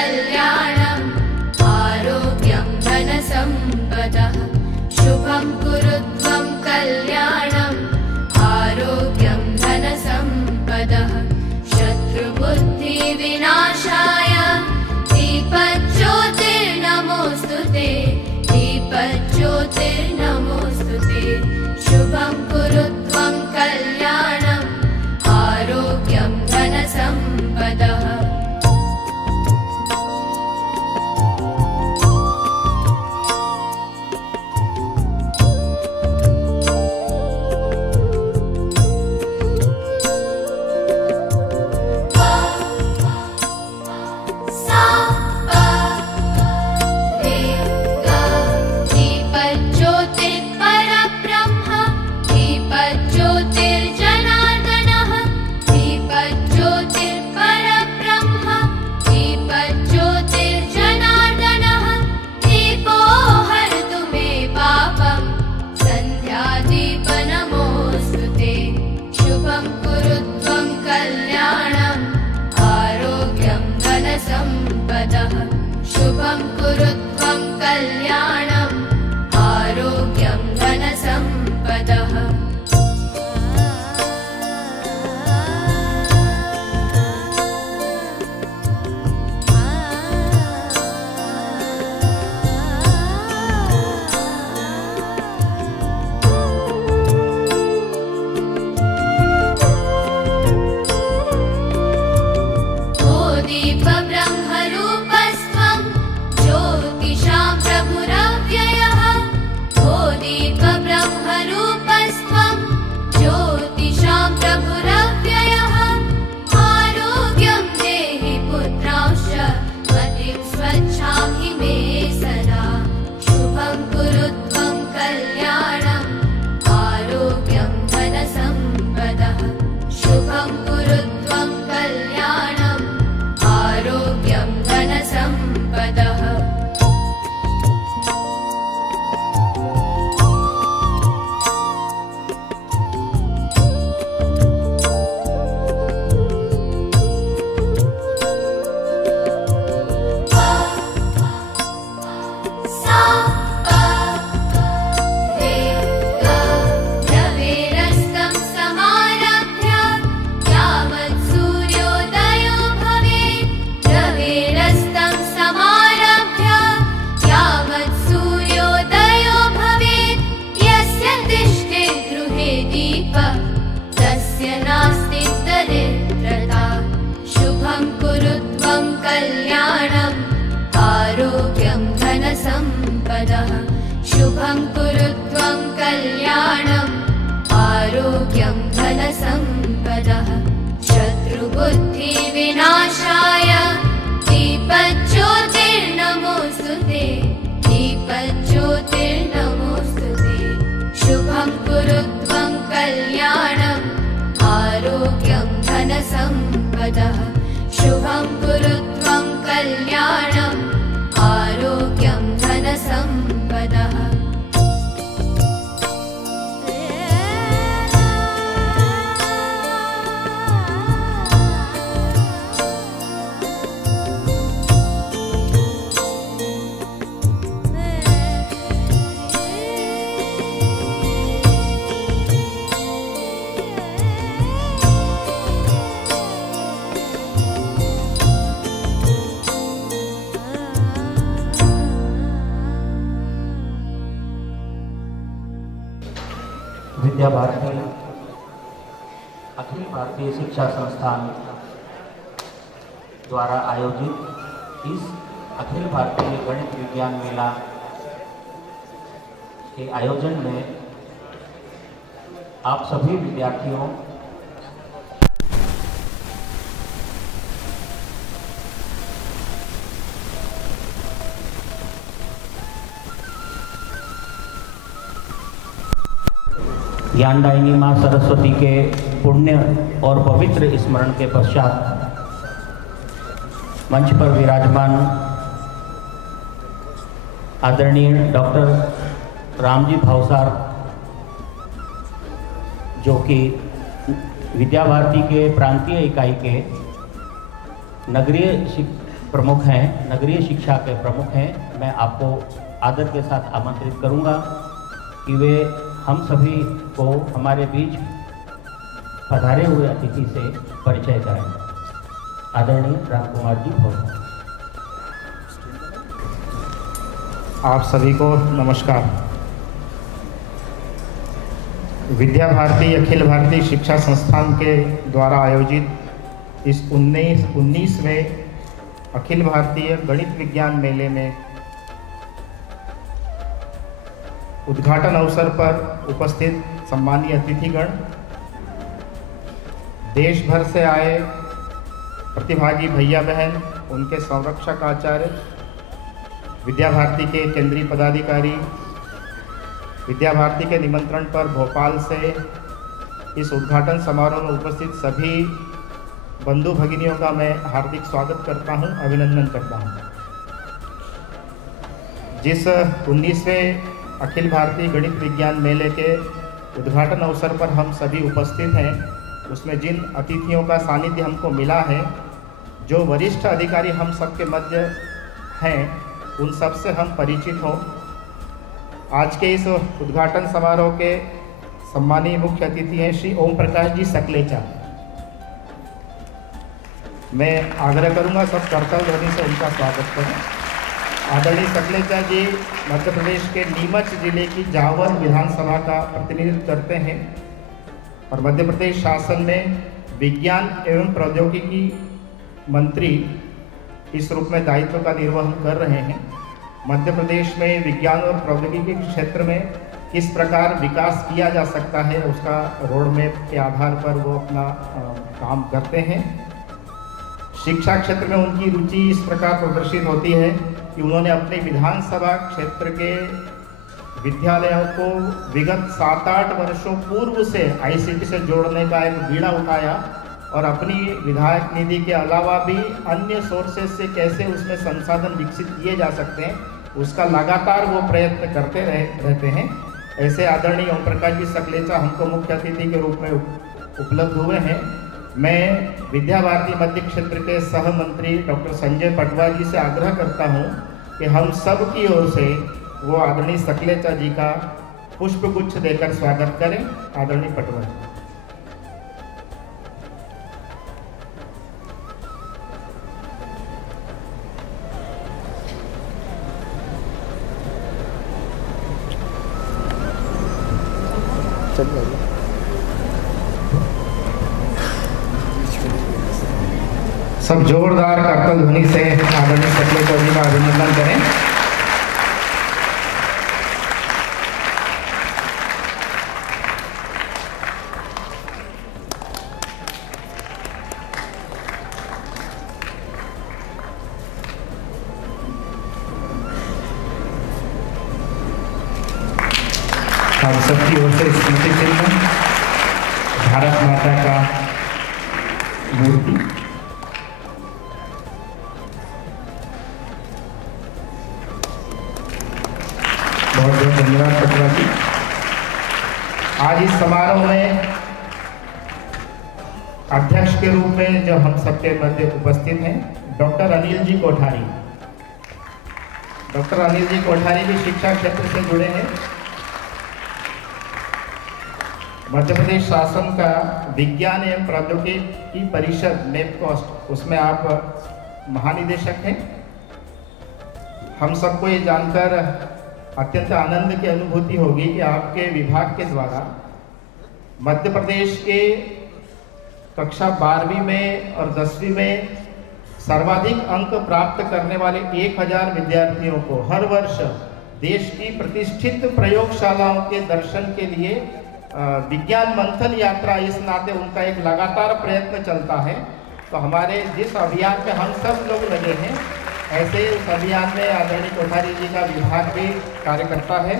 कल्याणम् आरोग्यं धनसम्पदः शुभं कुरु त्वं कल्याणम् आरोग्यं धनसम्पदः शत्रुबुद्धिविनाशाय दीपज्योतिर्नमोऽस्तु ते दीपज्योतिर्नमोऽस्तु ते शुभं कुरु त्वं कल्याणम् आरोग्यं धनसम्पदः शुभं कुरु त्वं कल्याणम् आरोग्यं धनसम्पदः शुभं कुरु त्वं कल्याणम् आरोग्यं धनसम्पदः शत्रुबुद्धिविनाशाय दीपज्योतिर्नमोऽस्तु ते दीपज्योतिर्नमोऽस्तु ते शुभं कुरु त्वं कल्याणम् आरोग्यं धनसम्पदः शुभं कुरु त्वं कल्याणम् आरोग्यं धनसम्पदः विद्या भारती अखिल भारतीय शिक्षा संस्थान द्वारा आयोजित इस अखिल भारतीय गणित विज्ञान मेला के आयोजन में आप सभी विद्यार्थियों ज्ञानदायिनी माँ सरस्वती के पुण्य और पवित्र स्मरण के पश्चात मंच पर विराजमान आदरणीय डॉक्टर रामजी भावसार, जो कि विद्या भारती के प्रांतीय इकाई के नगरीय प्रमुख हैं, नगरीय शिक्षा के प्रमुख हैं, मैं आपको आदर के साथ आमंत्रित करूंगा कि वे हम सभी को हमारे बीच पधारे हुए अतिथि से परिचय कराएं। आदरणीय राम कुमार जी भोज। आप सभी को नमस्कार। विद्या भारती अखिल भारतीय शिक्षा संस्थान के द्वारा आयोजित इस 19वें अखिल भारतीय गणित विज्ञान मेले में उद्घाटन अवसर पर उपस्थित सम्मानीय अतिथिगण, देश भर से आए प्रतिभागी भैया बहन, उनके संरक्षक आचार्य, विद्या भारती के केंद्रीय पदाधिकारी, विद्या भारती के निमंत्रण पर भोपाल से इस उद्घाटन समारोह में उपस्थित सभी बंधु भगिनियों का मैं हार्दिक स्वागत करता हूं, अभिनंदन करता हूं। जिस 19वें अखिल भारतीय गणित विज्ञान मेले के उद्घाटन अवसर पर हम सभी उपस्थित हैं, उसमें जिन अतिथियों का सानिध्य हमको मिला है, जो वरिष्ठ अधिकारी हम सबके मध्य हैं, उन सब से हम परिचित हों। आज के इस उद्घाटन समारोह के सम्मानीय मुख्य अतिथि हैं श्री ओम प्रकाश जी सकलेचा। मैं आग्रह करूंगा सब कर्तव्य ध्वनि से उनका स्वागत करें। आदरणीय सकलेचा जी मध्य प्रदेश के नीमच जिले की जावर विधानसभा का प्रतिनिधित्व करते हैं और मध्य प्रदेश शासन में विज्ञान एवं प्रौद्योगिकी मंत्री इस रूप में दायित्व का निर्वहन कर रहे हैं। मध्य प्रदेश में विज्ञान और प्रौद्योगिकी के क्षेत्र में किस प्रकार विकास किया जा सकता है, उसका रोड मैप के आधार पर वो अपना काम करते हैं। शिक्षा क्षेत्र में उनकी रुचि इस प्रकार प्रदर्शित होती है कि उन्होंने अपने विधानसभा क्षेत्र के विद्यालयों को विगत 7-8 वर्षों पूर्व से ICT से जोड़ने का एक बीड़ा उठाया और अपनी विधायक निधि के अलावा भी अन्य सोर्सेस से कैसे उसमें संसाधन विकसित किए जा सकते हैं, उसका लगातार वो प्रयत्न करते रहते हैं। ऐसे आदरणीय ओम प्रकाश जी सकलेचा हमको मुख्य अतिथि के रूप में उपलब्ध हुए हैं। मैं विद्या भारती मध्य क्षेत्र के सह मंत्री डॉक्टर संजय पटवार जी से आग्रह करता हूं कि हम सब की ओर से वो आदरणीय सकलेचा जी का पुष्पगुच्छ देकर स्वागत करें। आदरणीय पटवार जी। सब जोरदार कर्तव्य ध्वनि से आदरणीय सकलेचा जी का अभिनंदन करें। हम सबकी ओर से स्मृति चिन्ह, भारत माता का मूर्ति, बहुत बहुत धन्यवाद पटवा जी। आज इस समारोह में अध्यक्ष के रूप में जो हम सबके मध्य उपस्थित हैं, डॉक्टर अनिल जी कोठारी। डॉक्टर अनिल जी कोठारी भी शिक्षा क्षेत्र से जुड़े हैं। मध्य प्रदेश शासन का विज्ञान एवं प्रौद्योगिकी परिषद नेपकोस्ट, उसमें आप महानिदेशक हैं। हम सबको ये जानकर अत्यंत आनंद की अनुभूति होगी कि आपके विभाग के द्वारा मध्य प्रदेश के कक्षा 12वीं में और 10वीं में सर्वाधिक अंक प्राप्त करने वाले 1000 विद्यार्थियों को हर वर्ष देश की प्रतिष्ठित प्रयोगशालाओं के दर्शन के लिए विज्ञान मंथन यात्रा, इस नाते उनका एक लगातार प्रयत्न चलता है। तो हमारे जिस अभियान में हम सब लोग लगे हैं, ऐसे उस अभियान में आदरणीय कोठारी जी का विभाग भी कार्य करता है।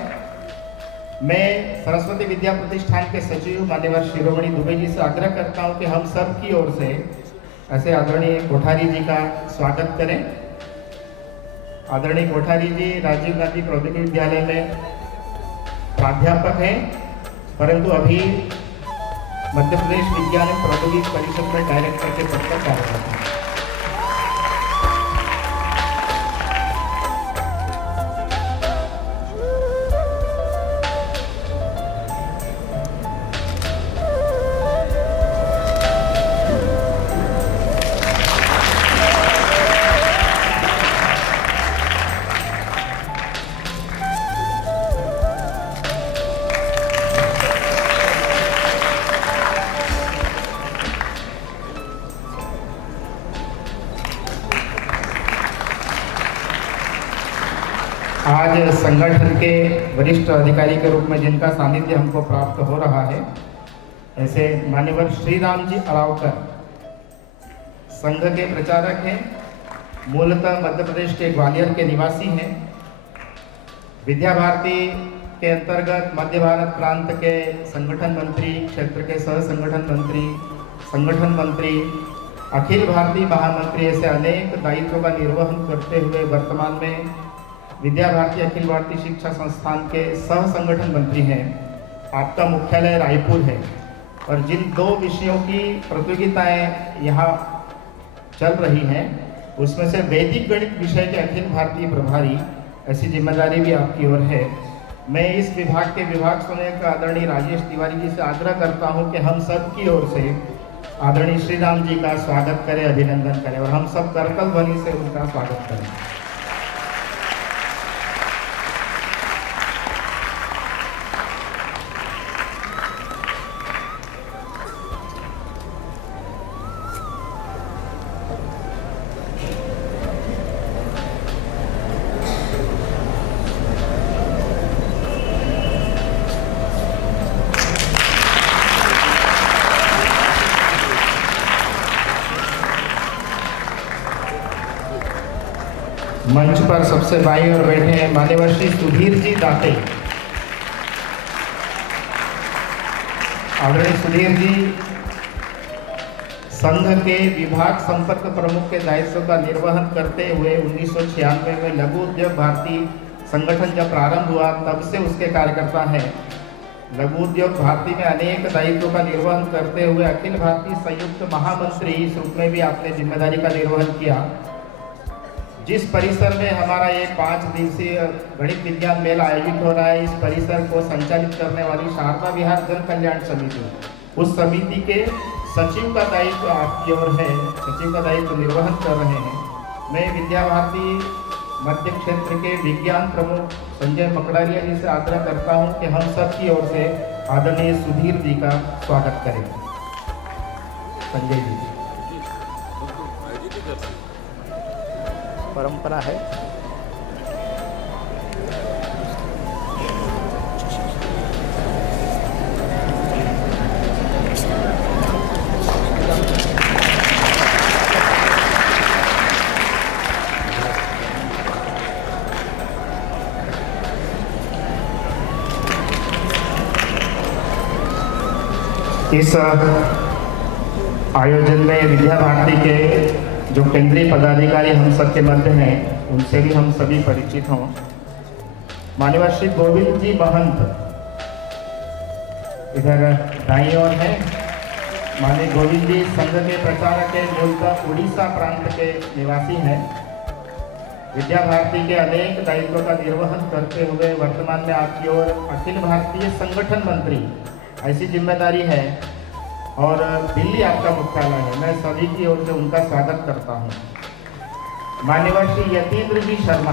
मैं सरस्वती विद्या प्रतिष्ठान के सचिव मान्यवर शिरोमणि दुबे जी से आग्रह करता हूं कि हम सब की ओर से ऐसे आदरणीय कोठारी जी का स्वागत करें। आदरणीय कोठारी जी राजीव गांधी प्रौद्योगिकी विद्यालय में प्राध्यापक हैं, परंतु अभी मध्य प्रदेश विज्ञान एवं प्रौद्योगिकी परिषद में डायरेक्टर के पद पर कार्यरत हैं। आज संगठन के वरिष्ठ अधिकारी के रूप में जिनका सानिध्य हमको प्राप्त हो रहा है, ऐसे मान्यवर श्री राम जी अरावकर संघ के प्रचारक हैं, मूलतः मध्य प्रदेश के ग्वालियर के निवासी हैं। विद्या भारती के अंतर्गत मध्य भारत प्रांत के संगठन मंत्री, क्षेत्र के सह संगठन मंत्री, संगठन मंत्री, अखिल भारतीय महामंत्री, ऐसे अनेक दायित्वों का निर्वहन करते हुए वर्तमान में विद्या भारती अखिल भारतीय शिक्षा संस्थान के सह संगठन मंत्री हैं। आपका मुख्यालय रायपुर है और जिन 2 विषयों की प्रतियोगिताएं यहाँ चल रही हैं उसमें से वैदिक गणित विषय के अखिल भारतीय प्रभारी, ऐसी जिम्मेदारी भी आपकी ओर है। मैं इस विभाग के विभाग समन्वयक आदरणीय राजेश तिवारी जी से आग्रह करता हूं कि हम सब की ओर से आदरणीय श्री राम जी का स्वागत करें, अभिनंदन करें और हम सब करतल ध्वनि से उनका स्वागत करें। मंच पर सबसे बाईं ओर बैठे हैं मान्यवर श्री सुधीर जी दाते। आदरणीय सुधीर जी संघ के विभाग संपर्क प्रमुख के दायित्व का निर्वहन करते हुए 1996 में लघु उद्योग भारती संगठन जब प्रारंभ हुआ तब से उसके कार्यकर्ता हैं। लघु उद्योग भारती में अनेक दायित्वों का निर्वहन करते हुए अखिल भारतीय संयुक्त महामंत्री इस रूप में भी आपने जिम्मेदारी का निर्वहन किया। जिस परिसर में हमारा ये 5 दिवसीय गणित विज्ञान मेला आयोजित हो रहा है, इस परिसर को संचालित करने वाली शारदा विहार जन कल्याण समिति, उस समिति के सचिव का दायित्व आपकी ओर है, सचिव का दायित्व निर्वहन कर रहे हैं। मैं विद्या भारती मध्य क्षेत्र के विज्ञान प्रमुख संजय मकड़ारिया जी से आग्रह करता हूं कि हम सब की ओर से आदरणीय सुधीर जी का स्वागत करें। संजय जी, परंपरा है। इस आयोजन में विद्या भारती के जो केंद्रीय पदाधिकारी हम सबके मध्य हैं उनसे भी हम सभी परिचित हों। मान्यवर श्री गोविंद जी महंत इधर दाईं ओर हैं। माननीय गोविंद जी संघ के प्रचारक के मूलतः उड़ीसा प्रांत के निवासी हैं। विद्या भारती के अनेक दायित्वों का निर्वहन करते हुए वर्तमान में आपकी ओर अखिल भारतीय संगठन मंत्री ऐसी जिम्मेदारी है और दिल्ली आपका मुख्यालय है। मैं सभी की ओर से उनका स्वागत करता हूं। मान्यवर श्री यतीन्द्र जी शर्मा,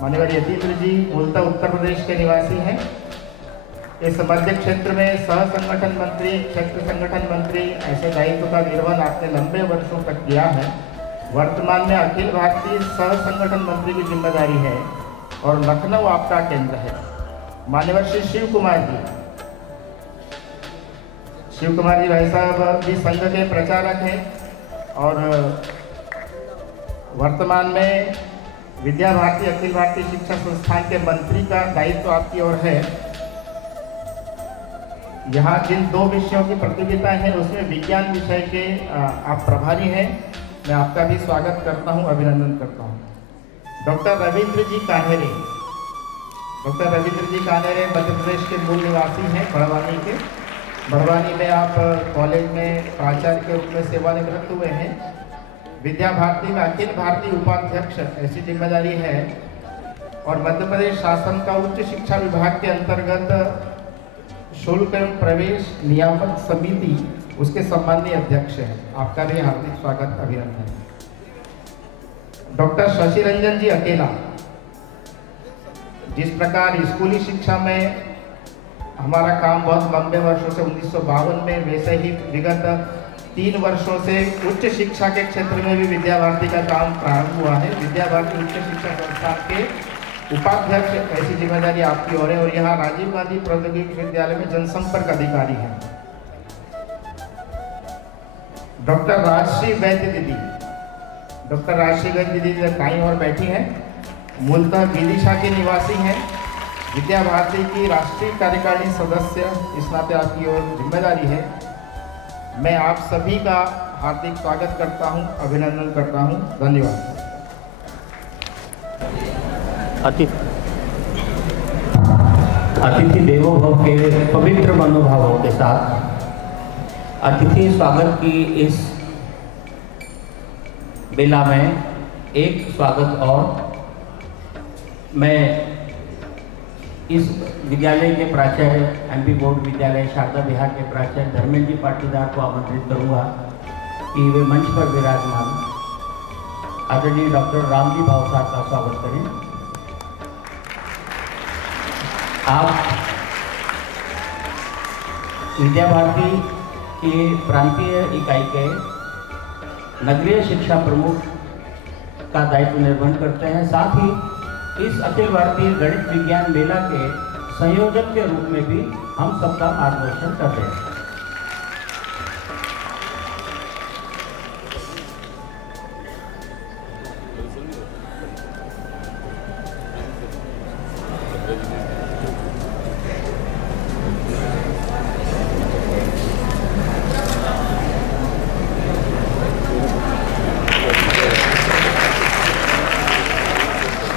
मान्यवर यतीन्द्र जी मूलतः उत्तर प्रदेश के निवासी हैं। इस मध्य क्षेत्र में सह संगठन मंत्री, क्षेत्र संगठन मंत्री ऐसे दायित्व का निर्वहन आपने लंबे वर्षों तक किया है। वर्तमान में अखिल भारतीय सह संगठन मंत्री की जिम्मेदारी है और लखनऊ आपका केंद्र है। मान्यवर श्री शिव कुमार जी भाई साहब भी संघ के प्रचारक हैं और वर्तमान में विद्या भारती अखिल भारतीय शिक्षा संस्थान के मंत्री का दायित्व आपकी ओर है। यहाँ जिन 2 विषयों की प्रतियोगिताएं हैं उसमें विज्ञान विषय के आप प्रभारी हैं। मैं आपका भी स्वागत करता हूँ, अभिनंदन करता हूँ। डॉक्टर रविंद्र जी कान्हेरे, डॉक्टर रविंद्र जी कान्हेरे मध्य प्रदेश के मूल निवासी हैं, बड़वानी के। बड़वानी में आप कॉलेज में प्राचार्य के रूप में सेवानिवृत्त हुए हैं। विद्या भारती में अखिल भारतीय उपाध्यक्ष ऐसी जिम्मेदारी है और मध्य प्रदेश शासन का उच्च शिक्षा विभाग के अंतर्गत शुल्क एवं प्रवेश नियामक समिति उसके सम्माननीय अध्यक्ष हैं। आपका भी हार्दिक स्वागत, अभिनंदन। डॉक्टर शशि रंजन जी अकेला, जिस प्रकार स्कूली शिक्षा में हमारा काम बहुत लंबे वर्षों से 1952 में, वैसे ही विगत 3 वर्षों से उच्च शिक्षा के क्षेत्र में भी विद्या भारती का काम प्रारंभ हुआ है। विद्या भारती उच्च शिक्षा संस्थान के उपाध्यक्ष ऐसी जिम्मेदारी आपकी और है, और यहाँ राजीव गांधी प्रौद्योगिकी विश्वविद्यालय में जनसंपर्क अधिकारी हैं। डॉक्टर राजश्री वैद्य दीदी, डॉक्टर राजश्री वैद्य दीदी दाईं ओर बैठी हैं, मूलतः विदिशा की निवासी हैं, विद्या भारती की राष्ट्रीय कार्यकारिणी सदस्य, इस नाते आपकी ओर जिम्मेदारी है। मैं आप सभी का हार्दिक स्वागत करता हूं, अभिनंदन करता हूं। धन्यवाद। अतिथि देवो भव के पवित्र मनोभावों के साथ अतिथि स्वागत की इस बेला में एक स्वागत और मैं इस विद्यालय के प्राचार्य एमपी बोर्ड विद्यालय शारदा विहार के प्राचार्य धर्मेंद्र जी पाटीदार को आमंत्रित करूंगा कि वे मंच पर विराजमान आदरणीय डॉक्टर रामजी भाव साहब का स्वागत करें। आप विद्या भारती की प्रांतीय इकाई के नगरीय शिक्षा प्रमुख का दायित्व निर्वहन करते हैं, साथ ही इस अखिल भारतीय गणित विज्ञान मेला के संयोजक के रूप में भी हम सबका मार्गदर्शन कर रहे हैं।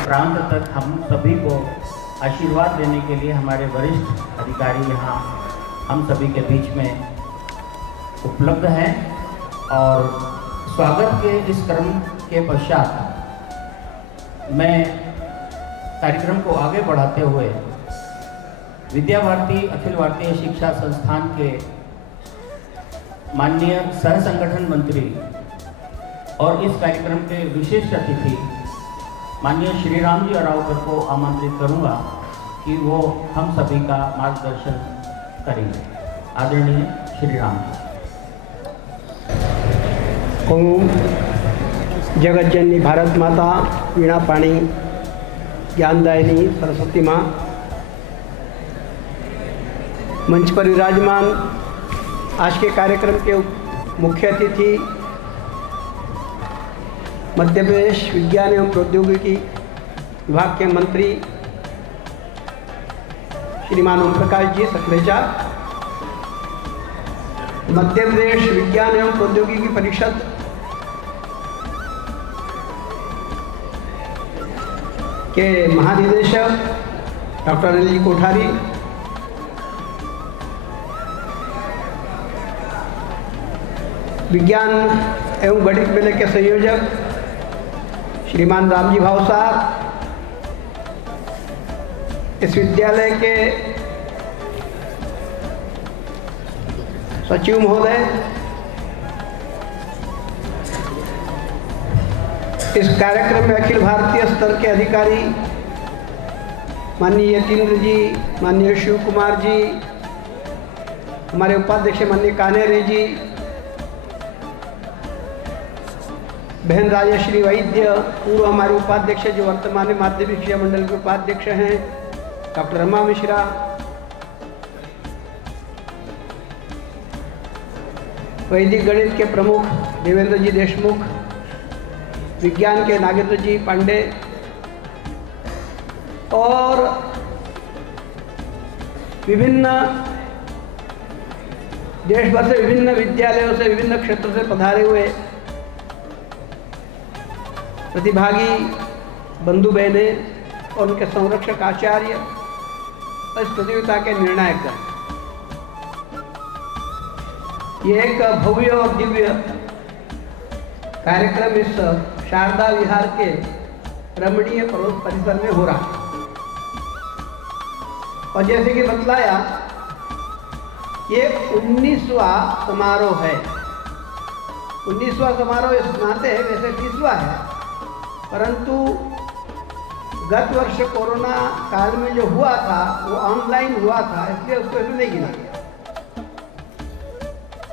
प्रांत तक हम सभी को आशीर्वाद देने के लिए हमारे वरिष्ठ अधिकारी यहाँ हम सभी के बीच में उपलब्ध हैं, और स्वागत के इस क्रम के पश्चात मैं कार्यक्रम को आगे बढ़ाते हुए विद्या भारती अखिल भारतीय शिक्षा संस्थान के माननीय सह संगठन मंत्री और इस कार्यक्रम के विशिष्ट अतिथि माननीय श्री राम जी अरावकर को आमंत्रित करूंगा कि वो हम सभी का मार्गदर्शन करेंगे। आदरणीय श्री राम जी। ओम जगज्जननी भारत माता वीणा पाणी ज्ञानदायिनी सरस्वती माँ, मंच पर विराजमान आज के कार्यक्रम के मुख्य अतिथि मध्य प्रदेश विज्ञान एवं प्रौद्योगिकी विभाग के मंत्री श्रीमान ओम प्रकाश जी सकलेचा, मध्य प्रदेश विज्ञान एवं प्रौद्योगिकी परिषद के महानिदेशक डॉक्टर अनिल जी कोठारी, विज्ञान एवं गणित मेले के संयोजक श्रीमान रामजी भाव साहब, इस विद्यालय के सचिव महोदय, इस कार्यक्रम में अखिल भारतीय स्तर के अधिकारी माननीय यतीन्द्र जी, माननीय शिव कुमार जी, हमारे उपाध्यक्ष माननीय कान्हेरे जी, बहन राजश्री वैद्य, पूर्व हमारे उपाध्यक्ष जो वर्तमान में माध्यमिक शिक्षा मंडल के उपाध्यक्ष हैं डॉक्टर रमा मिश्रा, वैदिक गणित के प्रमुख देवेंद्र जी देशमुख, विज्ञान के नागेंद्र जी पांडे, और विभिन्न देश भर से विभिन्न विद्यालयों से विभिन्न क्षेत्रों से पधारे हुए प्रतिभागी बंधु बहने और उनके संरक्षक आचार्य और इस प्रतियोगिता के निर्णायक। ये एक भव्य और दिव्य कार्यक्रम इस शारदा विहार के रमणीय परिसर में हो रहा है, और जैसे कि बतलाया ये 19वां समारोह है। 19वां समारोह इस नाते है, वैसे 20वां है, परंतु गत वर्ष कोरोना काल में जो हुआ था वो ऑनलाइन हुआ था, इसलिए उसको इसमें नहीं गिना गया।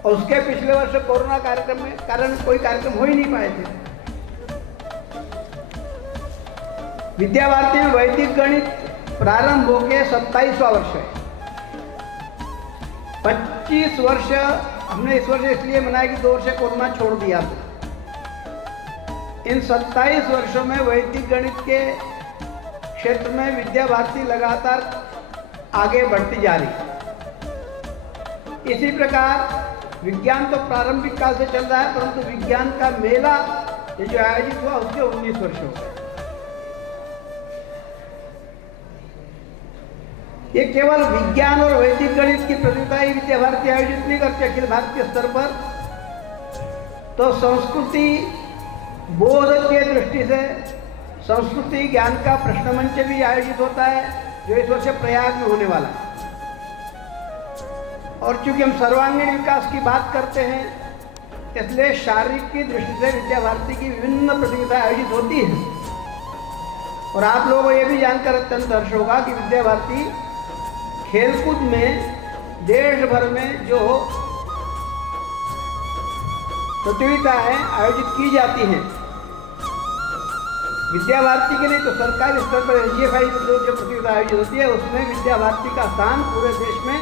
और उसके पिछले वर्ष कोरोना कार्यक्रम में कारण कोई कार्यक्रम हो ही नहीं पाए थे। विद्या भारती में वैदिक गणित प्रारंभ होके 27वां वर्ष है। 25 वर्ष हमने इस वर्ष इसलिए मनाया कि 2 वर्ष कोरोना छोड़ दिया था। इन 27 वर्षों में वैदिक गणित के क्षेत्र में विद्या भारती लगातार आगे बढ़ती जा रही है। इसी प्रकार विज्ञान तो प्रारंभिक काल से चल रहा है, परंतु विज्ञान का मेला ये जो आयोजित हुआ उसके 19 वर्ष हो गए। ये केवल विज्ञान और वैदिक गणित की प्रतियोगिताएं विद्या भारती आयोजित नहीं करती अखिल भारतीय स्तर पर, तो संस्कृति बोध के दृष्टि से संस्कृति ज्ञान का प्रश्न मंच भी आयोजित होता है, जो इस वर्ष प्रयाग में होने वाला है। और चूंकि हम सर्वांगीण विकास की बात करते हैं, इसलिए शारीरिक की दृष्टि से विद्या भारती की विभिन्न प्रतियोगिताएं आयोजित होती हैं। और आप लोगों को ये भी जानकर अत्यंत हर्ष होगा कि विद्या भारती खेलकूद में देश भर में जो प्रतियोगिताएं आयोजित की जाती हैं, विद्या भारती के नहीं तो सरकारी स्तर पर एजीएफआई जो प्रतियोगिता आयोजित होती है, उसमें विद्या भारती का स्थान पूरे देश में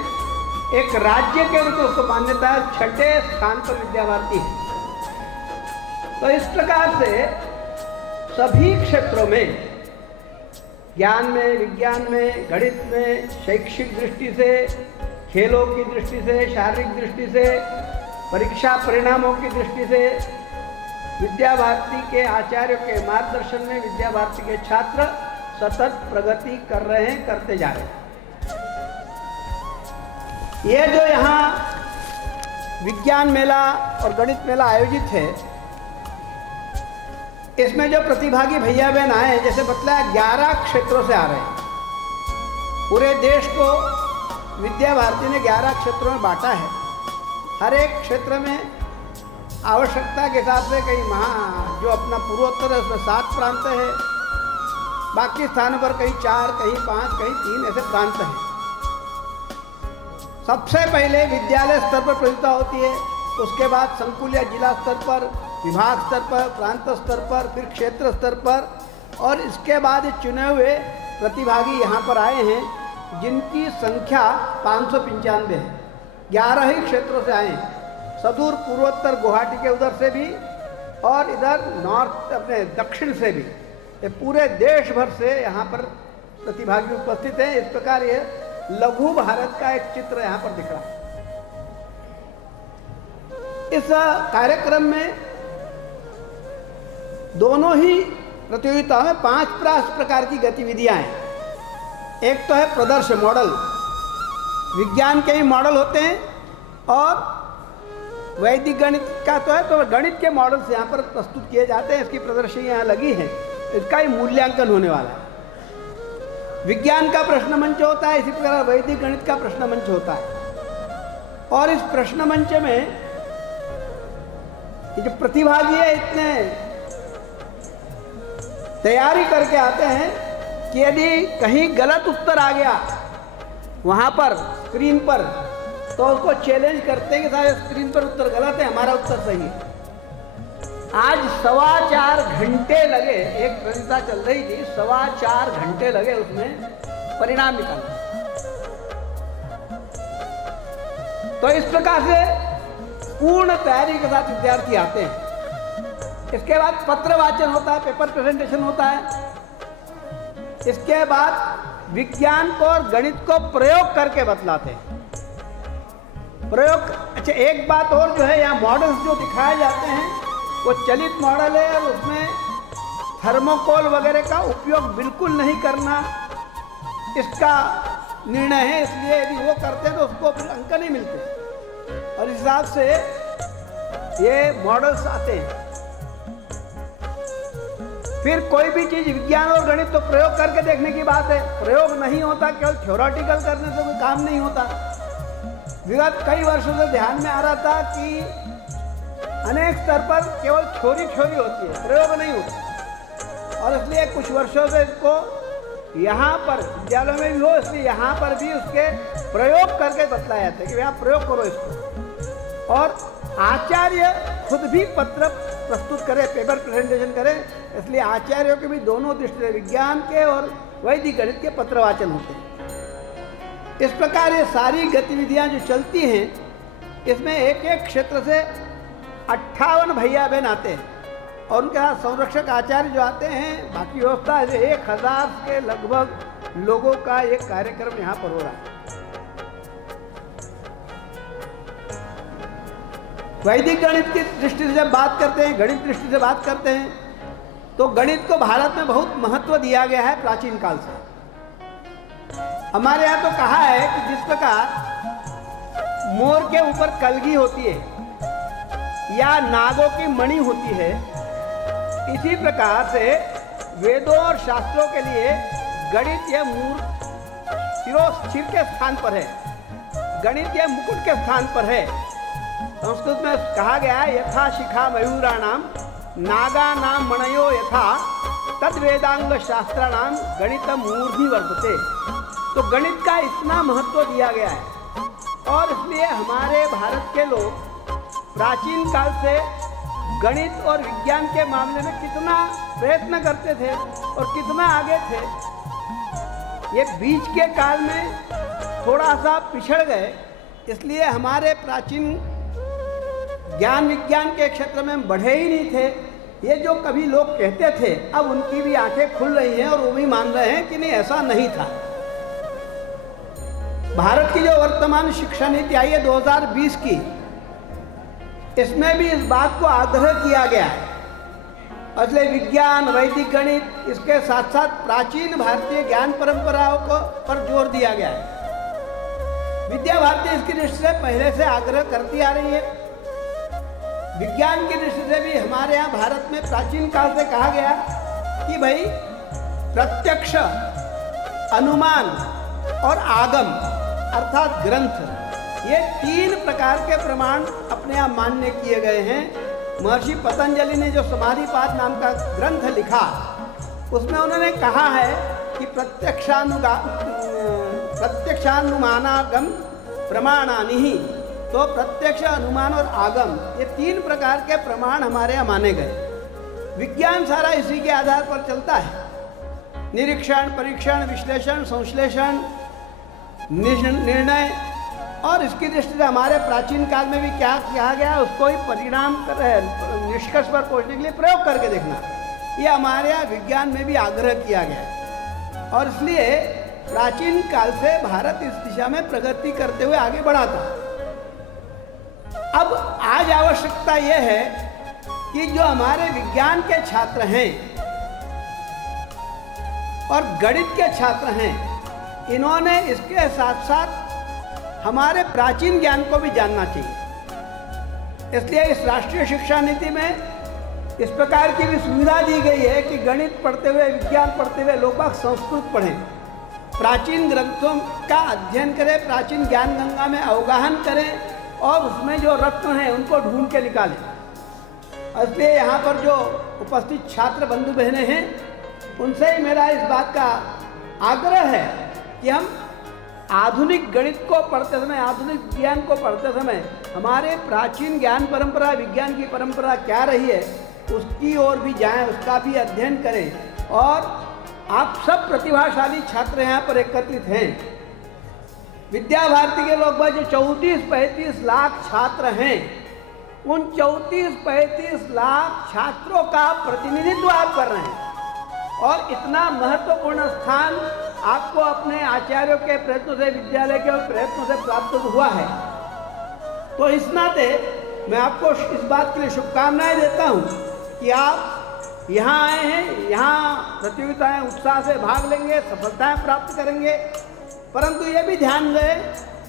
एक राज्य के रूप में उसको मान्यता है, 6ठे स्थान पर विद्या भारती है। तो इस प्रकार से सभी क्षेत्रों में, ज्ञान में, विज्ञान में, गणित में, शैक्षिक दृष्टि से, खेलों की दृष्टि से, शारीरिक दृष्टि से, परीक्षा परिणामों की दृष्टि से, विद्या भारती के आचार्यों के मार्गदर्शन में विद्या भारती के छात्र सतत प्रगति कर रहे हैं, करते जा रहे हैं। ये जो यहाँ विज्ञान मेला और गणित मेला आयोजित है, इसमें जो प्रतिभागी भैया बहन आए हैं, जैसे बतलाया 11 क्षेत्रों से आ रहे हैं। पूरे देश को विद्या भारती ने 11 क्षेत्रों में बांटा है। हर एक क्षेत्र में आवश्यकता के हिसाब से कहीं जो अपना पूर्वोत्तर है उसमें 7 प्रांत है, बाकी स्थानों पर कहीं 4, कहीं 5, कहीं 3 ऐसे प्रांत हैं। सबसे पहले विद्यालय स्तर पर प्रतियोगिता होती है, उसके बाद संकुल या जिला स्तर पर, विभाग स्तर पर, प्रांत स्तर पर, फिर क्षेत्र स्तर पर, और इसके बाद चुने हुए प्रतिभागी यहाँ पर आए हैं जिनकी संख्या 595 है। 11 ही क्षेत्रों से आए हैं, सुदूर पूर्वोत्तर गुवाहाटी के उधर से भी और इधर नॉर्थ अपने दक्षिण से भी। ये पूरे देश भर से यहाँ पर प्रतिभागी उपस्थित हैं। इस प्रकार ये लघु भारत का एक चित्र यहाँ पर दिख रहा है। इस कार्यक्रम में दोनों ही प्रतियोगिताओं में 5 प्रकार की गतिविधियां हैं। एक तो है प्रदर्शन मॉडल, विज्ञान के ही मॉडल होते हैं, और वैदिक गणित का तो है, तो गणित के मॉडल्स यहाँ पर प्रस्तुत किए जाते हैं। इसकी प्रदर्शनी यहाँ लगी है, इसका ही मूल्यांकन होने वाला है। विज्ञान का प्रश्न मंच होता है, इसी प्रकार वैदिक गणित का प्रश्न मंच होता है। और इस प्रश्न मंच में ये जो प्रतिभागी है इतने तैयारी करके आते हैं कि यदि कहीं गलत उत्तर आ गया वहाँ पर स्क्रीन पर, तो उसको चैलेंज करते हैं कि साहब स्क्रीन पर उत्तर गलत है, हमारा उत्तर सही है। आज 4.25 घंटे लगे, एक प्रतियोगिता चल रही थी, 4.25 घंटे लगे उसमें परिणाम निकालने। तो इस प्रकार से पूर्ण तैयारी के साथ विद्यार्थी आते हैं। इसके बाद पत्र वाचन होता है, पेपर प्रेजेंटेशन होता है। इसके बाद विज्ञान को और गणित को प्रयोग करके बतलाते हैं। प्रयोग, अच्छा एक बात और जो है, यहाँ मॉडल्स जो दिखाए जाते हैं वो चलित मॉडल है, और उसमें थर्मोकोल वगैरह का उपयोग बिल्कुल नहीं करना इसका निर्णय है। इसलिए यदि वो करते हैं तो उसको फिर अंक नहीं मिलते, और इस हिसाब से ये मॉडल्स आते हैं। फिर कोई भी चीज़ विज्ञान और गणित तो प्रयोग करके देखने की बात है, प्रयोग नहीं होता, केवल थ्योरेटिकल करने से कोई काम नहीं होता। विगत कई वर्षों से ध्यान में आ रहा था कि अनेक स्तर पर केवल थ्योरी होती है, प्रयोग नहीं होता, और इसलिए कुछ वर्षों से इसको यहाँ पर विद्यालयों में भी हो, इसलिए यहाँ पर भी उसके प्रयोग करके बतलाया जाता है कि यहाँ प्रयोग करो इसको। और आचार्य खुद भी पत्र प्रस्तुत करें, पेपर प्रेजेंटेशन करें, इसलिए आचार्यों के भी दोनों दृष्टि से विज्ञान के और वैदिक गणित के पत्रवाचन होते हैं। इस प्रकार ये सारी गतिविधियां जो चलती हैं, इसमें एक एक क्षेत्र से 58 भैया बहन आते हैं और उनके साथ संरक्षक आचार्य जो आते हैं। बाकी व्यवस्था 1000 के लगभग लोगों का एक कार्यक्रम यहाँ पर हो रहा है। वैदिक गणित की दृष्टि से जब बात करते हैं, गणित दृष्टि से बात करते हैं, तो गणित को भारत में बहुत महत्व दिया गया है प्राचीन काल से। हमारे यहाँ तो कहा है कि जिस प्रकार मोर के ऊपर कलगी होती है या नागों की मणि होती है, इसी प्रकार से वेदों और शास्त्रों के लिए गणित यह सिर के स्थान पर है, गणित यह मुकुट के स्थान पर है। संस्कृत में कहा गया है, यथा शिखा मयूराणाम नागानाम मणयो यथा तद वेदांग शास्त्राणाम गणितम मूर्धि वर्तते। तो गणित का इतना महत्व दिया गया है और इसलिए हमारे भारत के लोग प्राचीन काल से गणित और विज्ञान के मामले में कितना प्रयत्न करते थे और कितना आगे थे। ये बीच के काल में थोड़ा सा पिछड़ गए, इसलिए हमारे प्राचीन ज्ञान विज्ञान के क्षेत्र में बढ़े ही नहीं थे। ये जो कभी लोग कहते थे, अब उनकी भी आंखें खुल रही हैं और वो भी मान रहे हैं कि नहीं, ऐसा नहीं था। भारत की जो वर्तमान शिक्षा नीति आई है 2020 की, इसमें भी इस बात को आग्रह किया गया है। इसलिए विज्ञान, वैदिक गणित, इसके साथ साथ प्राचीन भारतीय ज्ञान परंपराओं को पर जोर दिया गया है। विद्या भारती इसकी दृष्टि से पहले से आग्रह करती आ रही है। विज्ञान की दृष्टि से भी हमारे यहाँ भारत में प्राचीन काल से कहा गया कि भाई प्रत्यक्ष, अनुमान और आगम अर्थात ग्रंथ, ये 3 प्रकार के प्रमाण अपने यहाँ मान्य किए गए हैं। महर्षि पतंजलि ने जो समाधिपाद नाम का ग्रंथ लिखा, उसमें उन्होंने कहा है कि प्रत्यक्षानुमानागम प्रमाणानि ही, तो प्रत्यक्ष, अनुमान और आगम, ये 3 प्रकार के प्रमाण हमारे यहाँ माने गए। विज्ञान सारा इसी के आधार पर चलता है। निरीक्षण, परीक्षण, विश्लेषण, संश्लेषण, निर्णय, और इसकी दृष्टि से हमारे प्राचीन काल में भी क्या कहा गया, उसको ही परिणाम निष्कर्ष पर पहुँचने के लिए प्रयोग करके देखना, ये हमारे यहाँ विज्ञान में भी आग्रह किया गया है। और इसलिए प्राचीन काल से भारत इस दिशा में प्रगति करते हुए आगे बढ़ा था। अब आज आवश्यकता यह है कि जो हमारे विज्ञान के छात्र हैं और गणित के छात्र हैं, इन्होंने इसके साथ साथ हमारे प्राचीन ज्ञान को भी जानना चाहिए। इसलिए इस राष्ट्रीय शिक्षा नीति में इस प्रकार की भी सुविधा दी गई है कि गणित पढ़ते हुए, विज्ञान पढ़ते हुए लोग बाग संस्कृत पढ़ें, प्राचीन ग्रंथों का अध्ययन करें, प्राचीन ज्ञान गंगा में अवगाहन करें और उसमें जो रत्न हैं उनको ढूंढ के निकालें। इसलिए यहाँ पर जो उपस्थित छात्र बंधु बहनें हैं, उनसे ही मेरा इस बात का आग्रह है कि हम आधुनिक गणित को पढ़ते समय, आधुनिक विज्ञान को पढ़ते समय हमारे प्राचीन ज्ञान परंपरा, विज्ञान की परंपरा क्या रही है, उसकी ओर भी जाएं, उसका भी अध्ययन करें। और आप सब प्रतिभाशाली छात्र यहाँ पर एकत्रित हैं। विद्या भारती के लोग जो 34-35 लाख छात्र हैं, उन 34-35 लाख छात्रों का प्रतिनिधित्व आप कर रहे हैं और इतना महत्वपूर्ण स्थान आपको अपने आचार्यों के प्रयत्नों से, विद्यालय के प्रयत्नों से प्राप्त हुआ है। तो इस नाते मैं आपको इस बात के लिए शुभकामनाएं देता हूं कि आप यहाँ आए हैं, यहाँ प्रतियोगिताएं उत्साह से भाग लेंगे, सफलताएं प्राप्त करेंगे। परंतु ये भी ध्यान रहे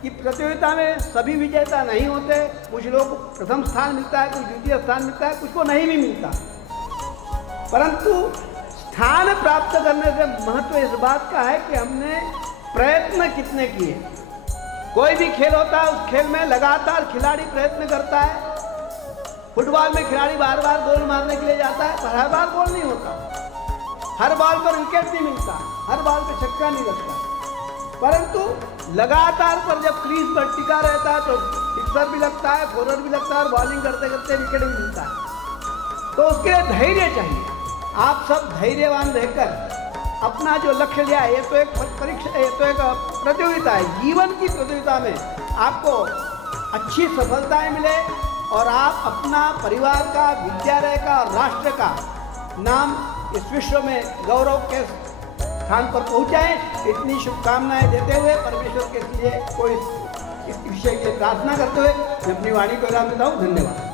कि प्रतियोगिता में सभी विजेता नहीं होते। कुछ लोग प्रथम स्थान मिलता है, कुछ द्वितीय स्थान मिलता है, कुछ को नहीं भी मिलता। परंतु स्थान प्राप्त करने से महत्व इस बात का है कि हमने प्रयत्न कितने किए। कोई भी खेल होता है, उस खेल में लगातार खिलाड़ी प्रयत्न करता है। फुटबॉल में खिलाड़ी बार बार गोल मारने के लिए जाता है, पर हर बार गोल नहीं होता, हर बॉल पर विकेट नहीं मिलता, हर बॉल पे छक्का नहीं लगता। परंतु लगातार पर जब क्रीज पर टिका रहता है तो सिक्सर भी लगता है, फोरर भी लगता है और बॉलिंग करते करते विकेट भी मिलता है। तो उसके लिए धैर्य चाहिए। आप सब धैर्यवान रहकर अपना जो लक्ष्य लिया है, ये तो एक परीक्षा, ये तो एक प्रतियोगिता है, जीवन की प्रतियोगिता में आपको अच्छी सफलताएं मिले और आप अपना परिवार का, विद्यालय का और राष्ट्र का नाम इस विश्व में गौरव के स्थान पर पहुंचाएं। इतनी शुभकामनाएं देते हुए परमेश्वर के लिए कोई इस विषय की प्रार्थना करते हुए मैं अपनी वाणी को विराम देता हूँ। धन्यवाद।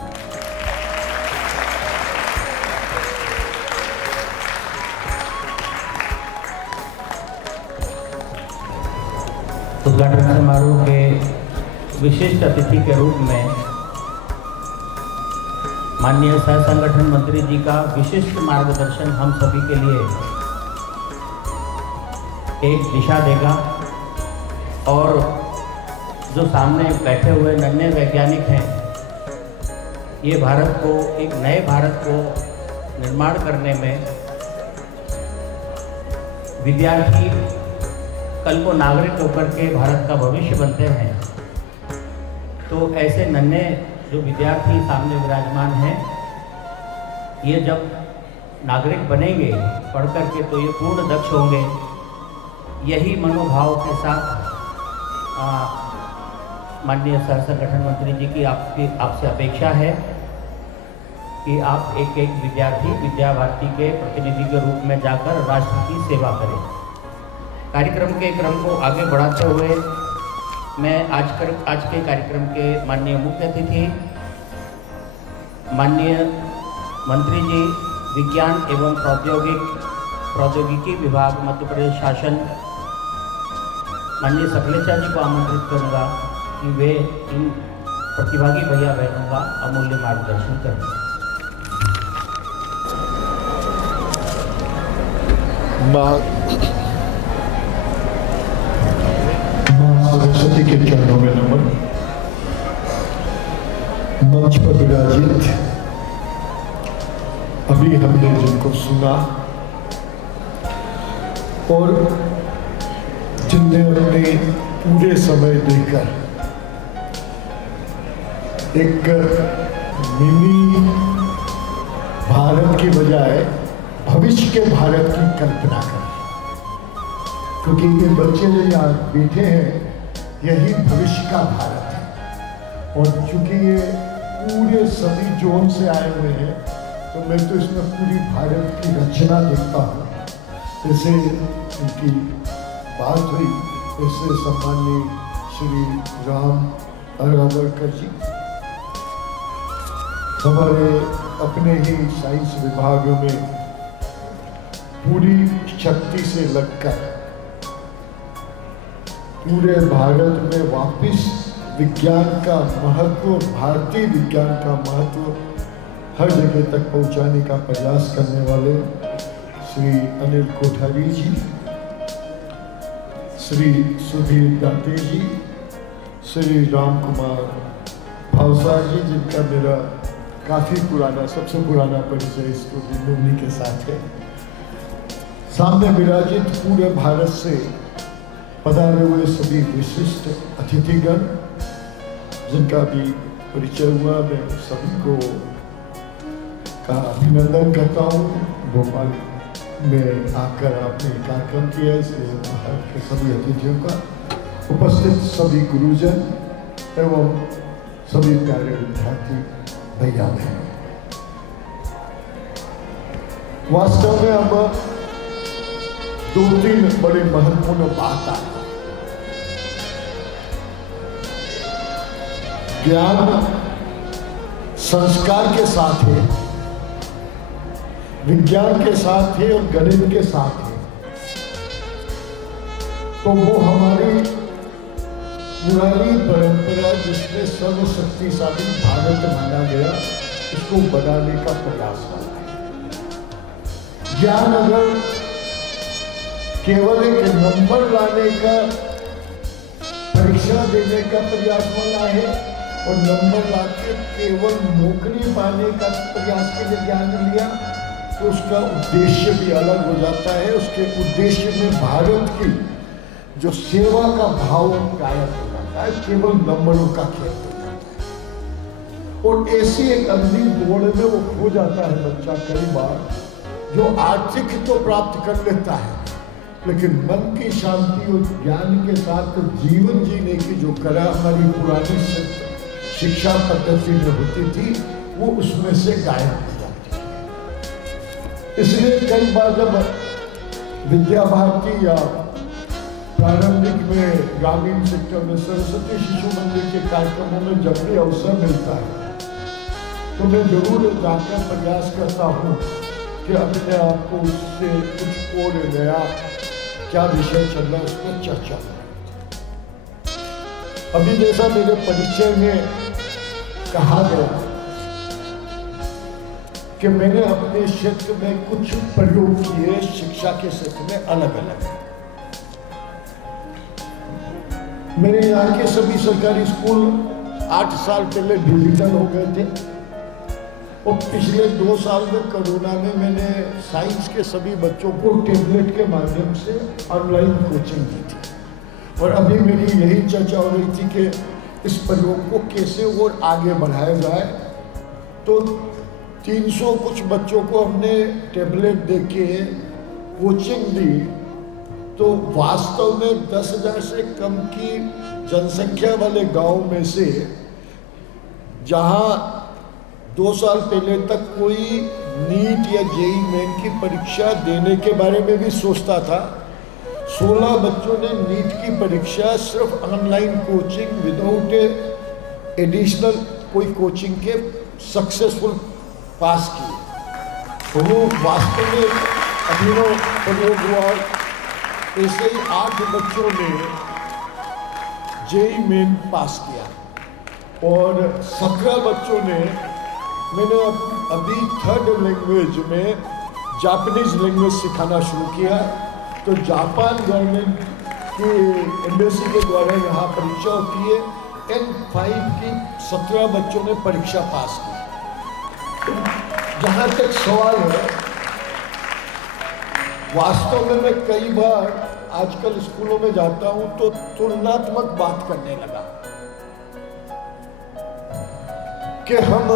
उद्घाटन समारोह के विशिष्ट अतिथि के रूप में माननीय सह संगठन मंत्री जी का विशिष्ट मार्गदर्शन हम सभी के लिए एक दिशा देगा और जो सामने बैठे हुए नन्हे वैज्ञानिक हैं, ये भारत को, एक नए भारत को निर्माण करने में विद्यार्थी कल को नागरिक होकर के भारत का भविष्य बनते हैं। तो ऐसे नन्हे जो विद्यार्थी सामने विराजमान हैं, ये जब नागरिक बनेंगे पढ़ कर के तो ये पूर्ण दक्ष होंगे। यही मनोभाव के साथ माननीय सह संगठन मंत्री जी की आपसे अपेक्षा है कि आप एक एक विद्यार्थी विद्या भारती के प्रतिनिधि के रूप में जाकर राष्ट्र की सेवा करें। कार्यक्रम के क्रम को आगे बढ़ाते हुए मैं आज के कार्यक्रम के माननीय मुख्य अतिथि माननीय मंत्री जी विज्ञान एवं प्रौद्योगिकी विभाग मध्य प्रदेश शासन माननीय सकलेचा जी को आमंत्रित करूंगा कि वे इन प्रतिभागी भैया बहनों का अमूल्य मार्गदर्शन करें। सरस्वती के चरणों में नमन। मंच पर विराजित अभी हमने जिनको सुना और जिनने अपने पूरे समय देकर एक मिनी भारत की बजाय भविष्य के भारत की कल्पना कर, क्योंकि ये बच्चे जो यहाँ बैठे हैं यही भविष्य का भारत है। और चूंकि ये पूरे सभी जोन से आए हुए हैं तो मैं तो इसमें पूरी भारत की रचना देखता हूँ। जैसे इनकी बात हुई, ऐसे सम्माननीय श्री राम अरावरकर जी हमारे अपने ही साइंस विभागों में पूरी शक्ति से लगकर पूरे भारत में वापस विज्ञान का महत्व, भारतीय विज्ञान का महत्व हर जगह तक पहुंचाने का प्रयास करने वाले श्री अनिल कोठारी जी, श्री सुधीर दाते जी, श्री राम कुमार भावसार जी, जिनका मेरा काफ़ी पुराना, सबसे पुराना परिचय इसको उन्हीं के साथ है। सामने विराजित पूरे भारत से पधारे हुए सभी विशिष्ट अतिथिगण जिनका भी परिचय हुआ, मैं सभी को का अभिनंदन करता हूँ। भोपाल में आकर आपने कार्यक्रम किया, इसलिए बाहर के सभी अतिथियों का, उपस्थित सभी गुरुजन एवं सभी प्यारे विद्यार्थी भैया बहन, वास्तव में अब 2-3 बड़े महत्वपूर्ण बात आई। ज्ञान संस्कार के साथ है, विज्ञान के साथ है और गणित के साथ है। तो वो हमारी पुरानी परंपरा जिसमें सर्वशक्तिशाली भारत माना गया, उसको बनाने का प्रयास करना है। ज्ञान अगर केवल एक नंबर लाने का, परीक्षा देने का प्रयास वाला है और नंबर लाके केवल नौकरी पाने का प्रयास के लिए ज्ञान लिया तो उसका उद्देश्य भी अलग हो जाता है। उसके उद्देश्य में भारत की जो सेवा का भाव गायब हो जाता है, केवल नंबरों का खेल हो जाता है। और ऐसी एक अंधी दौड़ में वो खो जाता है बच्चा कई बार, जो आर्थिक तो प्राप्त कर लेता है, लेकिन मन की शांति और ज्ञान के साथ जीवन जीने की जो कला हमारी पुरानी शिक्षा पद्धति में होती थी, वो उसमें से गायब हो जाती है। इसलिए कई बार जब विद्या भारती या प्रारंभिक में ग्रामीण सेक्टर में सरस्वती शिशु मंदिर के कार्यक्रमों में जब भी अवसर मिलता है, तो मैं जरूर जाकर प्रयास करता हूँ कि अपने आप को उससे कुछ और नया क्या विषय चल रहा है उस पर चर्चा करें। अभी जैसा मेरे परिचय में कहा गया कि मैंने अपने क्षेत्र में कुछ प्रयोग किए, शिक्षा के क्षेत्र में अलग अलग। मेरे यहाँ के सभी सरकारी स्कूल 8 साल पहले डिजिटल हो गए थे, और पिछले 2 साल में कोरोना में मैंने साइंस के सभी बच्चों को टैबलेट के माध्यम से ऑनलाइन कोचिंग दी थी। और अभी मेरी यही चर्चा हो रही थी कि इस प्रयोग को कैसे और आगे बढ़ाया जाए। तो 300 कुछ बच्चों को हमने टैबलेट देके कोचिंग दी, तो वास्तव में 10,000 से कम की जनसंख्या वाले गांव में से, जहां 2 साल पहले तक कोई नीट या जेईई मेन की परीक्षा देने के बारे में भी सोचता था, 16 बच्चों ने नीट की परीक्षा सिर्फ ऑनलाइन कोचिंग विदाउट एडिशनल कोई कोचिंग के सक्सेसफुल पास किए। तो वो वास्तव में अभिनव प्रयोग हुआ। ऐसे ही 8 बच्चों ने जेईई मेन पास किया, और 17 बच्चों ने, मैंने अभी 3rd लैंग्वेज में जापानीज लैंग्वेज सिखाना शुरू किया। तो जापान गवर्नमेंट की एम्बेसी के द्वारा यहाँ परीक्षा होती है, N5 की 17 बच्चों ने परीक्षा पास की। जहाँ तक सवाल है, वास्तव में मैं कई बार आजकल स्कूलों में जाता हूं तो तुलनात्मक बात करने लगा कि हम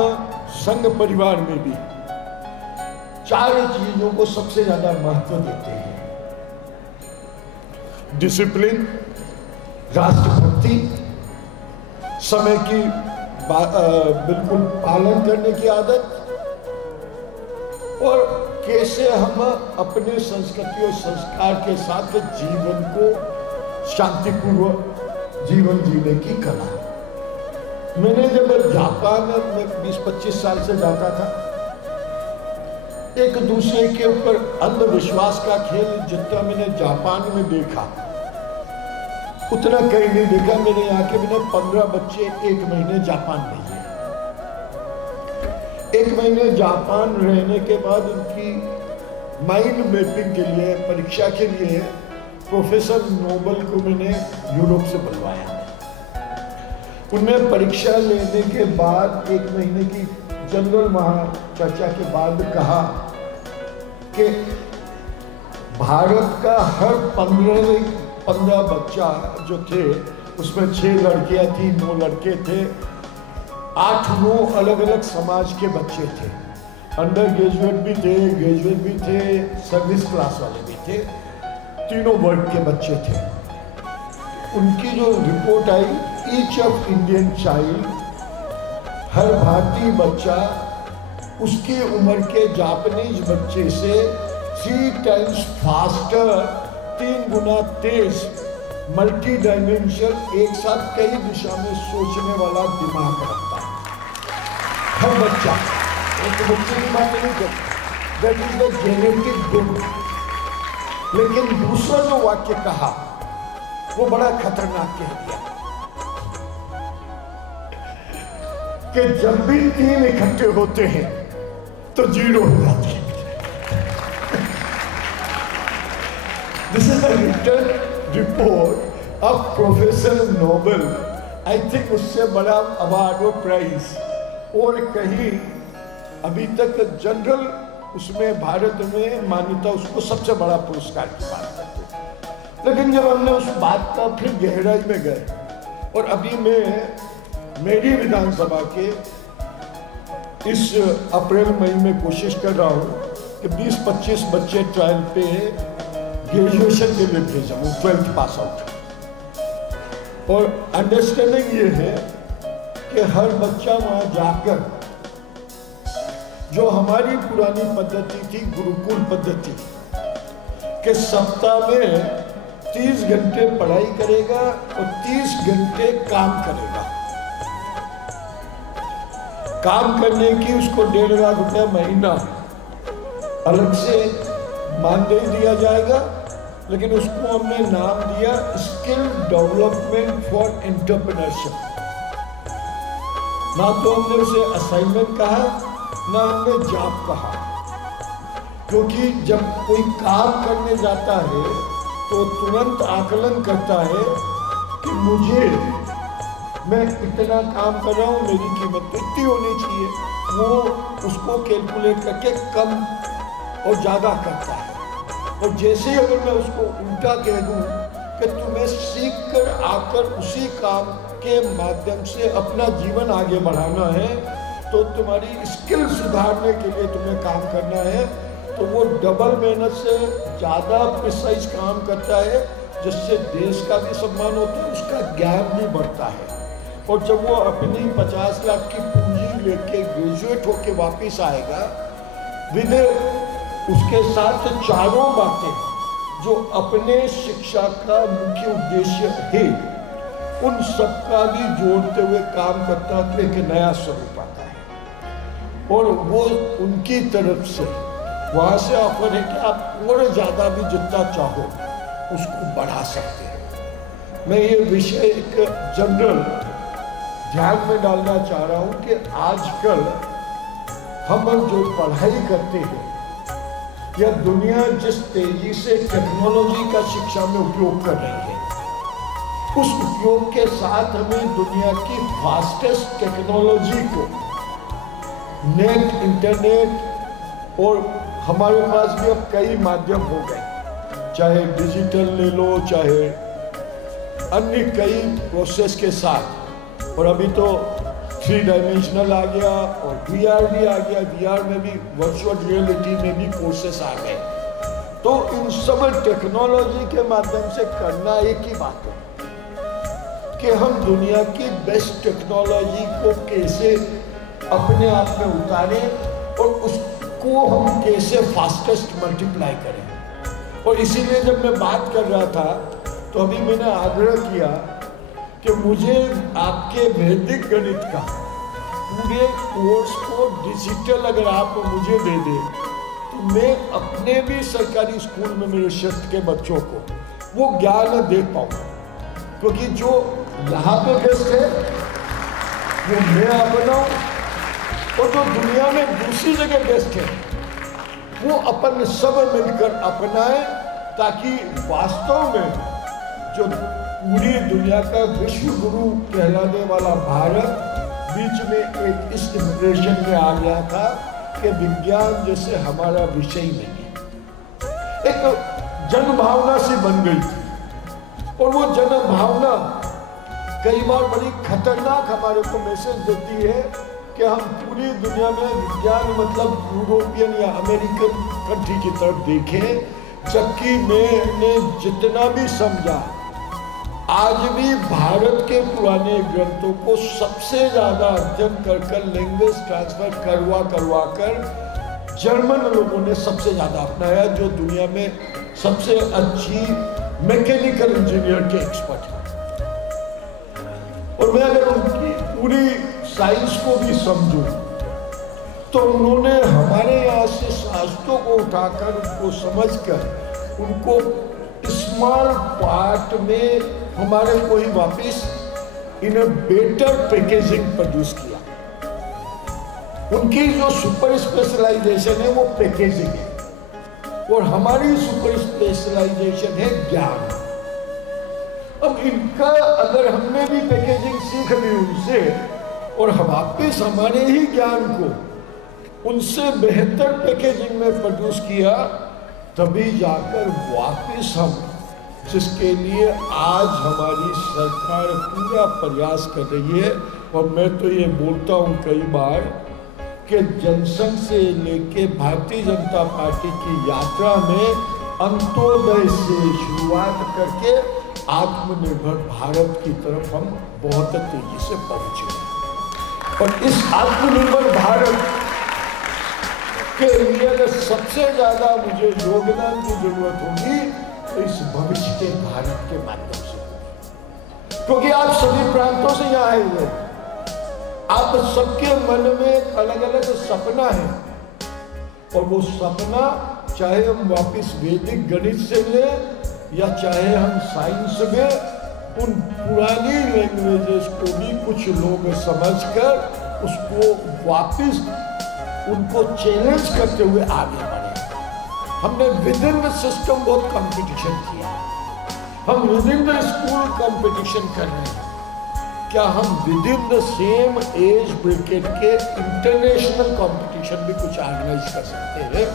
संघ परिवार में भी 4 चीजों को सबसे ज्यादा महत्व देते हैं: डिसिप्लिन, राष्ट्रभक्ति, समय की बिल्कुल पालन करने की आदत, और कैसे हम अपने संस्कृति और संस्कार के साथ जीवन को शांतिपूर्वक जीवन जीने की कला। मैंने जब जापान में 20-25 साल से जाता था, एक दूसरे के ऊपर अंधविश्वास का खेल जितना मैंने जापान में देखा उतना कहीं नहीं देखा। मेरे यहाँ के मैंने 15 बच्चे 1 महीने जापान में हैं। 1 महीने जापान रहने के बाद उनकी माइंड मैपिंग के लिए, परीक्षा के लिए प्रोफेसर नोबल को मैंने यूरोप से बुलवाया। उन्हें परीक्षा लेने के बाद 1 महीने की जनरल महाचर्चा के बाद कहा कि भारत का हर 15 बच्चा जो थे, उसमें 6 लड़कियां थी, 9 लड़के थे, 8-9 अलग अलग समाज के बच्चे थे। अंडर ग्रेजुएट भी थे, ग्रेजुएट भी थे, सर्विस क्लास वाले भी थे, तीनों वर्ग के बच्चे थे। उनकी जो रिपोर्ट आई, ईच ऑफ इंडियन चाइल्ड, हर भारतीय बच्चा उसकी उम्र के जापानीज बच्चे से 3 टाइम्स फास्टर, 3 गुना तेज, मल्टी डायमेंशन, एक साथ कई दिशा में सोचने वाला दिमाग रखता है हर बच्चा। एक बच्चे की बात नहीं करता, दैट इज द जेनेटिक गुण। लेकिन दूसरा जो वाक्य कहा वो बड़ा खतरनाक कह दिया कि जब भी 3 इकट्ठे होते हैं तो 0 हो जाती है। This is the return report of professor Nobel. I think उससे बड़ा अवार्ड और प्राइज और कहीं अभी तक जनरल उसमें भारत में मान्यता, उसको सबसे बड़ा पुरस्कार की बात करते हैं। लेकिन जब हमने उस बात का फिर गहराई में गए, और अभी मैं मेरी विधानसभा के इस अप्रैल मई में कोशिश कर रहा हूँ कि 20-25 बच्चे ट्रायल पे ग्रेजुएशन के लिए भेजा हूँ, 12th पास आउट। और अंडरस्टैंडिंग ये है कि हर बच्चा वहाँ जाकर जो हमारी पुरानी पद्धति थी, गुरुकुल पद्धति, कि सप्ताह में 30 घंटे पढ़ाई करेगा और 30 घंटे काम करेगा। काम करने की उसको 1.5 लाख रुपया महीना अलग से मानदेय दिया जाएगा, लेकिन उसको हमने नाम दिया स्किल डेवलपमेंट फॉर एंटरप्रेन्योरशिप। ना तो हमने उसे असाइनमेंट कहा, ना हमने जॉब कहा, क्योंकि जब कोई काम करने जाता है तो तुरंत आकलन करता है कि मैं इतना काम कर रहा हूँ, मेरी कीमत तो इतनी होनी चाहिए। वो उसको कैलकुलेट करके कम और ज़्यादा करता है। और जैसे ही अगर मैं उसको उल्टा कह दूँ कि तुम्हें सीख कर आकर उसी काम के माध्यम से अपना जीवन आगे बढ़ाना है, तो तुम्हारी स्किल सुधारने के लिए तुम्हें काम करना है, तो वो डबल मेहनत से ज़्यादा प्रिसाइज काम करता है, जिससे देश का भी सम्मान होता है, उसका ज्ञान भी बढ़ता है। और जब वो अपनी 50 लाख की पूंजी लेके ग्रेजुएट होके वापस आएगा, विद उसके साथ चारों बातें जो अपने शिक्षा का मुख्य उद्देश्य है, उन सबका भी जोड़ते हुए काम करता है, तो एक नया स्वरूप आता है। और वो उनकी तरफ से वहाँ से ऑफर है कि आप और ज़्यादा भी जितना चाहो उसको बढ़ा सकते हैं। मैं ये विषय एक जनरल ध्यान में डालना चाह रहा हूँ कि आजकल हम जो पढ़ाई करते हैं, या दुनिया जिस तेजी से टेक्नोलॉजी का शिक्षा में उपयोग कर रही है, उस उपयोग के साथ हमें दुनिया की फास्टेस्ट टेक्नोलॉजी को, नेट, इंटरनेट, और हमारे पास भी अब कई माध्यम हो गए, चाहे डिजिटल ले लो, चाहे अन्य कई प्रोसेस के साथ। और अभी तो 3 डायमेंशनल आ गया और VR भी आ गया, VR में भी, वर्चुअल रियलिटी में भी कोर्सेस आ गए। तो इन सब टेक्नोलॉजी के माध्यम से करना एक ही बात है कि हम दुनिया की बेस्ट टेक्नोलॉजी को कैसे अपने आप में उतारें और उसको हम कैसे फास्टेस्ट मल्टीप्लाई करें। और इसीलिए जब मैं बात कर रहा था तो अभी मैंने आग्रह किया कि मुझे आपके वैदिक गणित का पूरे कोर्स को डिजिटल अगर आप मुझे दे दें, तो मैं अपने भी सरकारी स्कूल में मेरे शिफ्ट के बच्चों को वो ज्ञान दे पाऊँ। क्योंकि जो यहाँ पे बेस्ट है वो मैं अपनाऊँ, और जो दुनिया में दूसरी जगह बेस्ट है वो अपन सब मिलकर अपनाएं, ताकि वास्तव में जो पूरी दुनिया का विश्व गुरु कहलाने वाला भारत बीच में एक इस इंप्रेशन में आ गया था कि विज्ञान जैसे हमारा विषय नहीं है। एक जन भावना सी बन गई थी, और वो जन भावना कई बार बड़ी खतरनाक हमारे को मैसेज देती है कि हम पूरी दुनिया में विज्ञान मतलब यूरोपियन या अमेरिकन कंट्री की तरफ देखें, जबकि मैंने जितना भी समझा, आज भी भारत के पुराने ग्रंथों को सबसे ज्यादा अध्ययन कर लैंग्वेज ट्रांसफर करवा कर जर्मन लोगों ने सबसे ज्यादा अपनाया, जो दुनिया में सबसे अच्छी मैकेनिकल इंजीनियर के एक्सपर्ट हैं। और मैं अगर उनकी पूरी साइंस को भी समझूं, तो उन्होंने हमारे यहाँ से शास्त्रों को उठाकर, उनको समझकर, उनको स्मॉल पार्ट में हमारे को ही वापिस इन बेटर पैकेजिंग प्रोड्यूस किया। उनकी जो सुपर स्पेशलाइजेशन है वो पैकेजिंग है, और हमारी सुपर स्पेशलाइजेशन है ज्ञान। अब इनका अगर हमने भी पैकेजिंग सीख ली उनसे, और वापिस हमारे ही ज्ञान को उनसे बेहतर पैकेजिंग में प्रोड्यूस किया, तभी जाकर वापिस हम जिसके लिए आज हमारी सरकार पूरा प्रयास कर रही है। और मैं तो ये बोलता हूँ कई बार कि जनसंघ से लेके भारतीय जनता पार्टी की यात्रा में अंत्योदय से शुरुआत करके आत्मनिर्भर भारत की तरफ हम बहुत तेजी से पहुंचे। और इस आत्मनिर्भर भारत के लिए अगर सबसे ज्यादा मुझे योगदान की जरूरत होगी तो इस भविष्य के भारत के माध्यम से, क्योंकि आप सभी प्रांतों से यहाँ आए हुए, आप सबके मन में अलग अलग सपना है। और वो सपना चाहे हम वापस वैदिक गणित से लें या चाहे हम साइंस में, उन पुरानी लैंग्वेजेस को भी कुछ लोग समझकर उसको वापस उनको चैलेंज करते हुए आगे बढ़े। हमने विद इन द सिस्टम बहुत कंपटीशन किया, हम with in the school competition कर रहे हैं। क्या हम with in the same age bracket के इंटरनेशनल कंपटीशन भी कुछ ऑर्गेनाइज कर सकते हैं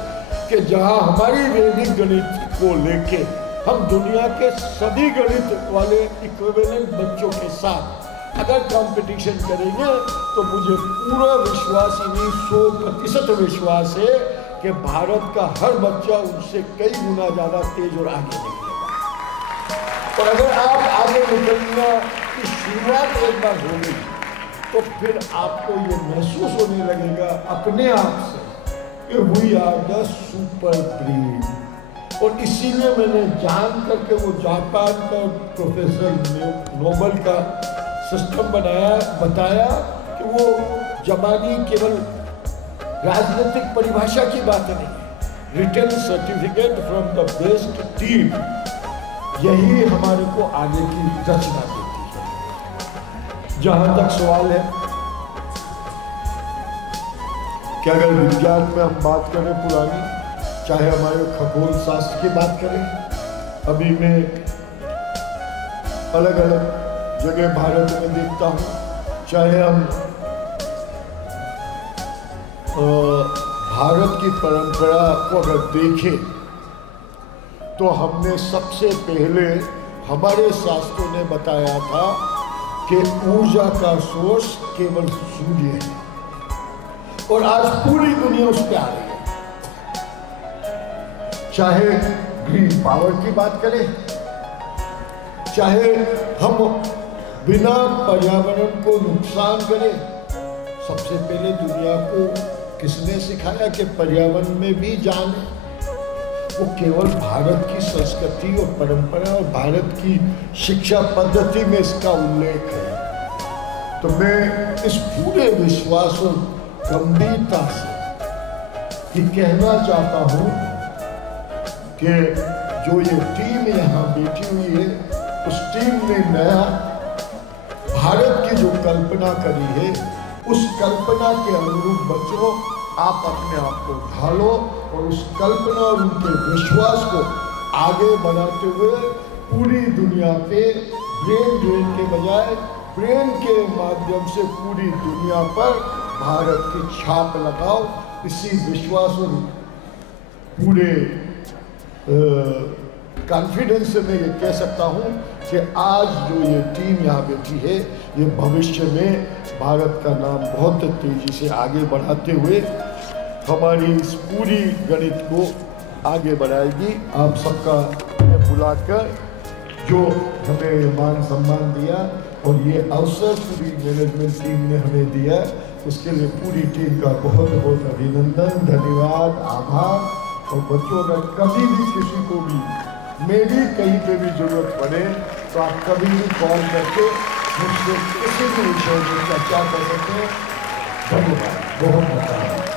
कि जहां हमारी वैदिक गणित को लेके हम दुनिया के सभी गणित वाले इक्विवेलेंट बच्चों के साथ अगर कंपटीशन करेंगे तो मुझे पूरा विश्वास, यानी 100% विश्वास है कि भारत का हर बच्चा उनसे कई गुना ज़्यादा तेज और आगे निकलेगा। और अगर आप आगे निकलना की शुरुआत एक बार हो गई तो फिर आपको ये महसूस होने लगेगा अपने आप से कि we are the super breed. और इसीलिए मैंने जान करके वो जापान का प्रोफेसर नोबल का सिस्टम बताया कि वो जबानी केवल राजनीतिक परिभाषा की बात नहीं है, return certificate from the best team, यही हमारे को आगे की रचना देती है। जहां तक सवाल है कि अगर विज्ञान में हम बात करें पुरानी, चाहे हमारे खगोल शास्त्र की बात करें, अभी मैं अलग अलग जगह भारत में देखता हूँ, चाहे हम भारत की परंपरा को अगर देखें तो हमने सबसे पहले, हमारे शास्त्रों ने बताया था कि ऊर्जा का सोर्स केवल सूर्य है और आज पूरी दुनिया उस पर आ रही है। चाहे ग्रीन पावर की बात करें, चाहे हम बिना पर्यावरण को नुकसान करें, सबसे पहले दुनिया को किसने सिखाया कि पर्यावरण में भी जान है? वो केवल भारत की संस्कृति और परंपरा और भारत की शिक्षा पद्धति में इसका उल्लेख है। तो मैं इस पूरे विश्वास और गंभीरता से ये कहना चाहता हूँ कि जो ये टीम यहाँ बैठी हुई है, उस टीम ने नया भारत की जो कल्पना करी है, उस कल्पना के अनुरूप बच्चों आप अपने आप को ढालो और उस कल्पना और उनके विश्वास को आगे बढ़ाते हुए पूरी दुनिया पे ब्रेन ड्रेन के बजाय ब्रेन के माध्यम से पूरी दुनिया पर भारत की छाप लगाओ। इसी विश्वास और पूरे कॉन्फिडेंस से मैं ये कह सकता हूँ कि आज जो ये टीम यहाँ बैठी है, ये भविष्य में भारत का नाम बहुत तेजी से आगे बढ़ाते हुए हमारी इस पूरी गणित को आगे बढ़ाएगी। आप सबका बुलाकर जो हमें मान सम्मान दिया और ये अवसर पूरी मैनेजमेंट टीम ने हमें दिया, उसके लिए पूरी टीम का बहुत बहुत अभिनंदन, धन्यवाद, आभार। और बच्चों अगर कभी भी किसी को भी मेरी कहीं पे भी जरूरत पड़े तो आप कभी भी कॉल करके मुझसे किसी भी विषय में चर्चा कर सकते हैं। धन्यवाद, बहुत धन्यवाद।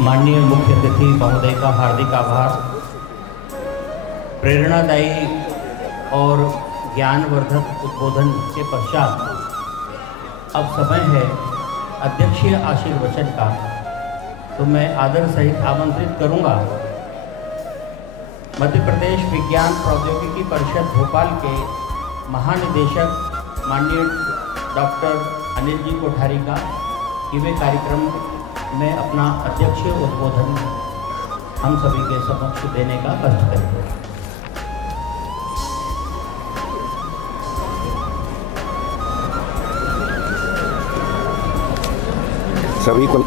माननीय मुख्य अतिथि महोदय का हार्दिक आभार। प्रेरणादायी और ज्ञानवर्धक उद्बोधन के पश्चात अब समय है अध्यक्षीय आशीर्वचन का, तो मैं आदर सहित आमंत्रित करूंगा मध्य प्रदेश विज्ञान प्रौद्योगिकी परिषद भोपाल के महानिदेशक माननीय डॉक्टर अनिल जी कोठारी का कि वे कार्यक्रम मैं अपना अध्यक्षीय उद्बोधन हम सभी के समक्ष देने का कष्ट करेंगे। सभी को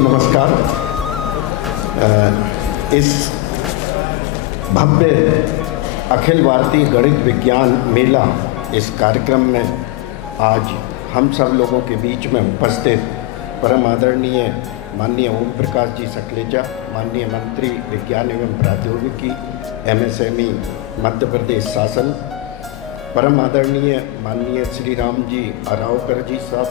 नमस्कार। इस भव्य अखिल भारतीय गणित विज्ञान मेला, इस कार्यक्रम में आज हम सब लोगों के बीच में उपस्थित परम आदरणीय माननीय ओम प्रकाश जी सकलेचा, माननीय मंत्री विज्ञान एवं प्रौद्योगिकी MSME मध्य प्रदेश शासन, परम आदरणीय माननीय श्री राम जी अरावकर जी साहब,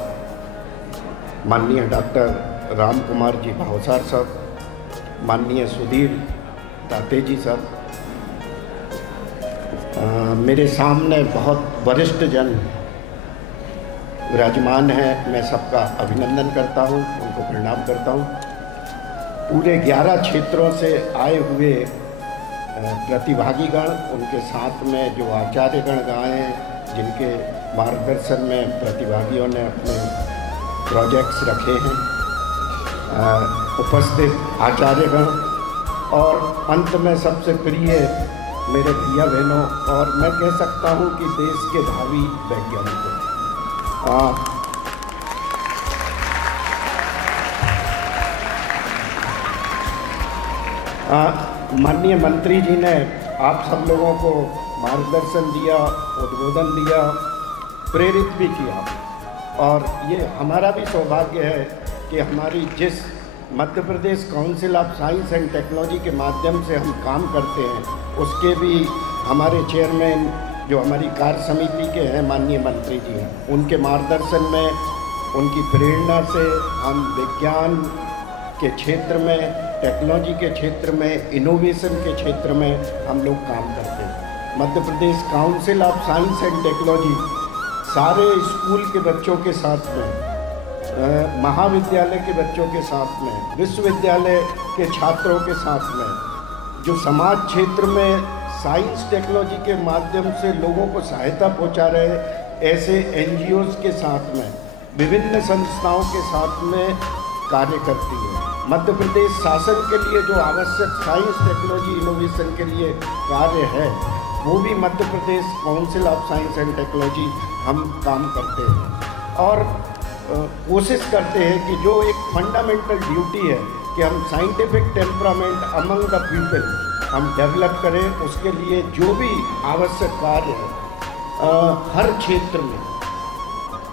माननीय डॉक्टर राम कुमार जी भावसार साहब, माननीय सुधीर ताते जी साहब, मेरे सामने बहुत वरिष्ठ जन विराजमान हैं। मैं सबका अभिनंदन करता हूं, उनको प्रणाम करता हूं। पूरे 11 क्षेत्रों से आए हुए प्रतिभागीगण, उनके साथ में जो आचार्यगण आए हैं, जिनके मार्गदर्शन में प्रतिभागियों ने अपने प्रोजेक्ट्स रखे हैं, उपस्थित आचार्यगण, और अंत में सबसे प्रिय मेरे भैया बहनों, और मैं कह सकता हूं कि देश के भावी वैज्ञानिकों। माननीय मंत्री जी ने आप सब लोगों को मार्गदर्शन दिया, उद्बोधन दिया, प्रेरित भी किया, और ये हमारा भी सौभाग्य है कि हमारी जिस Madhya Pradesh council of science and technology के माध्यम से हम काम करते हैं, उसके भी हमारे चेयरमैन जो हमारी कार्य समिति के हैं माननीय मंत्री जी हैं, उनके मार्गदर्शन में, उनकी प्रेरणा से हम विज्ञान के क्षेत्र में, टेक्नोलॉजी के क्षेत्र में, इनोवेशन के क्षेत्र में हम लोग काम करते हैं। Madhya Pradesh council of science and technology सारे स्कूल के बच्चों के साथ में, महाविद्यालय के बच्चों के साथ में, विश्वविद्यालय के छात्रों के साथ में, जो समाज क्षेत्र में साइंस टेक्नोलॉजी के माध्यम से लोगों को सहायता पहुंचा रहे ऐसे NGOs के साथ में, विभिन्न संस्थाओं के साथ में कार्य करती है। मध्य प्रदेश शासन के लिए जो आवश्यक साइंस टेक्नोलॉजी इनोवेशन के लिए कार्य है, वो भी Madhya Pradesh council of science and technology हम काम करते हैं, और कोशिश करते हैं कि जो एक फंडामेंटल ड्यूटी है कि हम scientific temperament among the people हम डेवलप करें, उसके लिए जो भी आवश्यक कार्य है हर क्षेत्र में,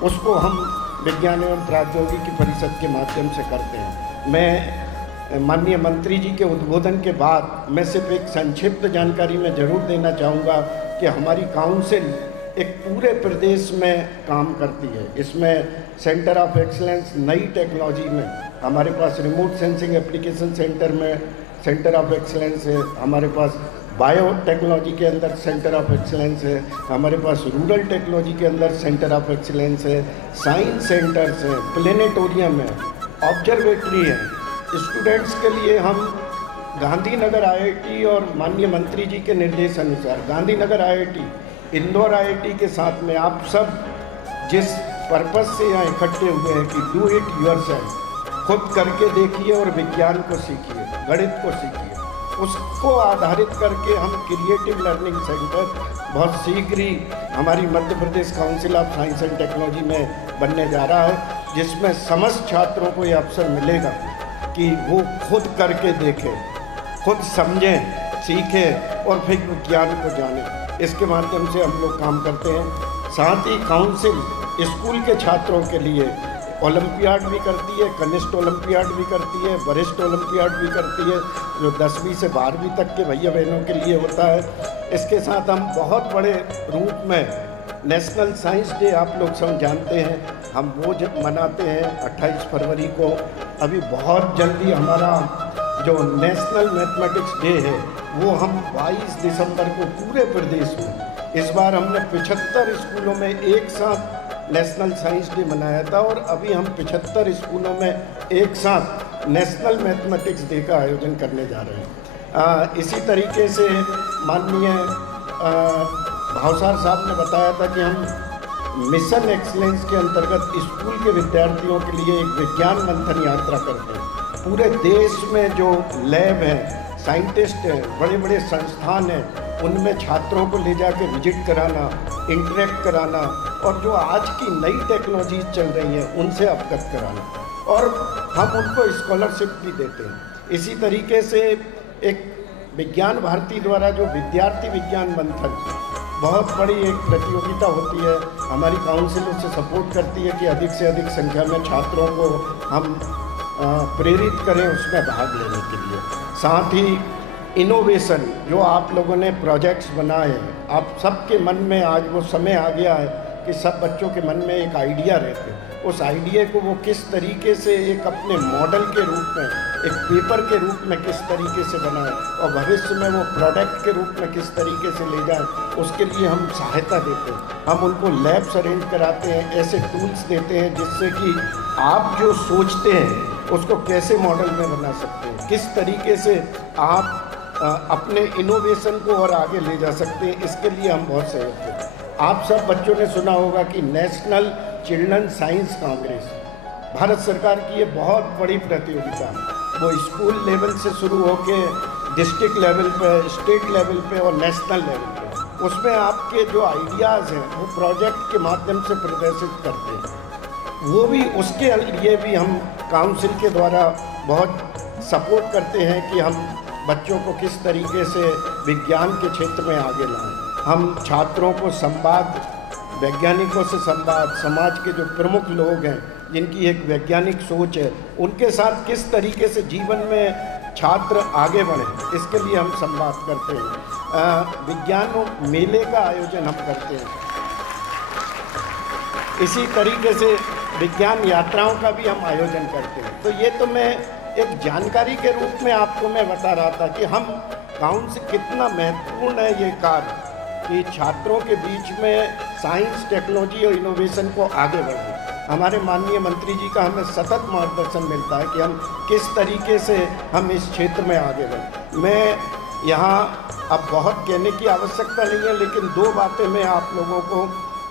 उसको हम विज्ञान एवं प्रौद्योगिकी परिषद के माध्यम से करते हैं। मैं माननीय मंत्री जी के उद्बोधन के बाद मैं सिर्फ एक संक्षिप्त जानकारी में जरूर देना चाहूँगा कि हमारी काउंसिल एक पूरे प्रदेश में काम करती है। इसमें सेंटर ऑफ एक्सीलेंस नई टेक्नोलॉजी में हमारे पास रिमोट सेंसिंग एप्लीकेशन सेंटर में सेंटर ऑफ एक्सीलेंस है, हमारे पास बायो टेक्नोलॉजी के अंदर सेंटर ऑफ एक्सीलेंस है, हमारे पास रूरल टेक्नोलॉजी के अंदर सेंटर ऑफ एक्सीलेंस है, साइंस सेंटर्स हैं, प्लेनेटोरियम है, ऑब्जर्वेटरी है। स्टूडेंट्स के लिए हम गांधीनगर IIT और माननीय मंत्री जी के निर्देश अनुसार गांधीनगर IIT, इंदौर IIT के साथ में आप सब जिस पर्पस से यहाँ इकट्ठे हुए हैं कि डू इट योरसेल्फ, खुद करके देखिए और विज्ञान को सीखिए, गणित को सीखिए, उसको आधारित करके हम क्रिएटिव लर्निंग सेंटर बहुत शीघ्र ही हमारी Madhya Pradesh council of science and technology में बनने जा रहा है, जिसमें समस्त छात्रों को ये अवसर मिलेगा कि वो खुद करके देखें, खुद समझें, सीखें और फिर विज्ञान को जानें। इसके माध्यम से हम लोग काम करते हैं। साथ ही काउंसिल स्कूल के छात्रों के लिए ओलंपियाड भी करती है, कनिष्ठ ओलंपियाड भी करती है, वरिष्ठ ओलंपियाड भी करती है, जो 10वीं से 12वीं तक के भैया बहनों के लिए होता है। इसके साथ हम बहुत बड़े रूप में नेशनल साइंस डे, आप लोग सब जानते हैं, हम वो जब मनाते हैं 28 फरवरी को। अभी बहुत जल्दी हमारा जो नेशनल मैथमेटिक्स डे है वो हम 22 दिसंबर को पूरे प्रदेश में, इस बार हमने 75 स्कूलों में एक साथ नेशनल साइंस डे मनाया था, और अभी हम 75 स्कूलों में एक साथ नेशनल मैथमेटिक्स डे का आयोजन करने जा रहे हैं। इसी तरीके से माननीय भावसार साहब ने बताया था कि हम मिशन एक्सलेंस के अंतर्गत स्कूल के विद्यार्थियों के लिए एक विज्ञान मंथन यात्रा करते हैं। पूरे देश में जो लैब हैं, साइंटिस्ट हैं, बड़े बड़े संस्थान हैं, उनमें छात्रों को ले जाके विजिट कराना, इंटरेक्ट कराना और जो आज की नई टेक्नोलॉजीज चल रही हैं उनसे अवगत कराना, और हम उनको स्कॉलरशिप भी देते हैं। इसी तरीके से एक विज्ञान भारती द्वारा जो विद्यार्थी विज्ञान मंथन, बहुत बड़ी एक प्रतियोगिता होती है, हमारी काउंसिल उससे सपोर्ट करती है कि अधिक से अधिक संख्या में छात्रों को हम प्रेरित करें उसमें भाग लेने के लिए। साथ ही इनोवेशन, जो आप लोगों ने प्रोजेक्ट्स बनाए हैं, आप सबके मन में आज वो समय आ गया है कि सब बच्चों के मन में एक आइडिया रहते हैं, उस आइडिया को वो किस तरीके से एक अपने मॉडल के रूप में, एक पेपर के रूप में किस तरीके से बनाएं और भविष्य में वो प्रोडक्ट के रूप में किस तरीके से ले जाएं, उसके लिए हम सहायता देते हैं। हम उनको लैब्स अरेंज कराते हैं, ऐसे टूल्स देते हैं जिससे कि आप जो सोचते हैं उसको कैसे मॉडल में बना सकते हैं, किस तरीके से आप अपने इनोवेशन को और आगे ले जा सकते हैं, इसके लिए हम बहुत सहयोग करते हैं। आप सब बच्चों ने सुना होगा कि national children science Congress Bharat सरकार की ये बहुत बड़ी प्रतियोगिता है। वो स्कूल लेवल से शुरू होकर डिस्ट्रिक्ट लेवल पे, स्टेट लेवल पे और नेशनल लेवल पे, उसमें आपके जो आइडियाज़ हैं वो प्रोजेक्ट के माध्यम से प्रदर्शित करते हैं। वो भी, उसके लिए भी हम काउंसिल के द्वारा बहुत सपोर्ट करते हैं कि हम बच्चों को किस तरीके से विज्ञान के क्षेत्र में आगे लाएं। हम छात्रों को संवाद, वैज्ञानिकों से संवाद, समाज के जो प्रमुख लोग हैं जिनकी एक वैज्ञानिक सोच है, उनके साथ किस तरीके से जीवन में छात्र आगे बढ़ें, इसके लिए हम संवाद करते हैं। विज्ञान मेले का आयोजन हम करते हैं। इसी तरीके से विज्ञान यात्राओं का भी हम आयोजन करते हैं। तो ये तो मैं एक जानकारी के रूप में आपको मैं बता रहा था कि हम काउंसिल कितना महत्वपूर्ण है ये कार्य कि छात्रों के बीच में साइंस, टेक्नोलॉजी और इनोवेशन को आगे बढ़ाएं। हमारे माननीय मंत्री जी का हमें सतत मार्गदर्शन मिलता है कि हम किस तरीके से हम इस क्षेत्र में आगे बढ़ें। मैं यहाँ अब बहुत कहने की आवश्यकता नहीं है, लेकिन दो बातें मैं आप लोगों को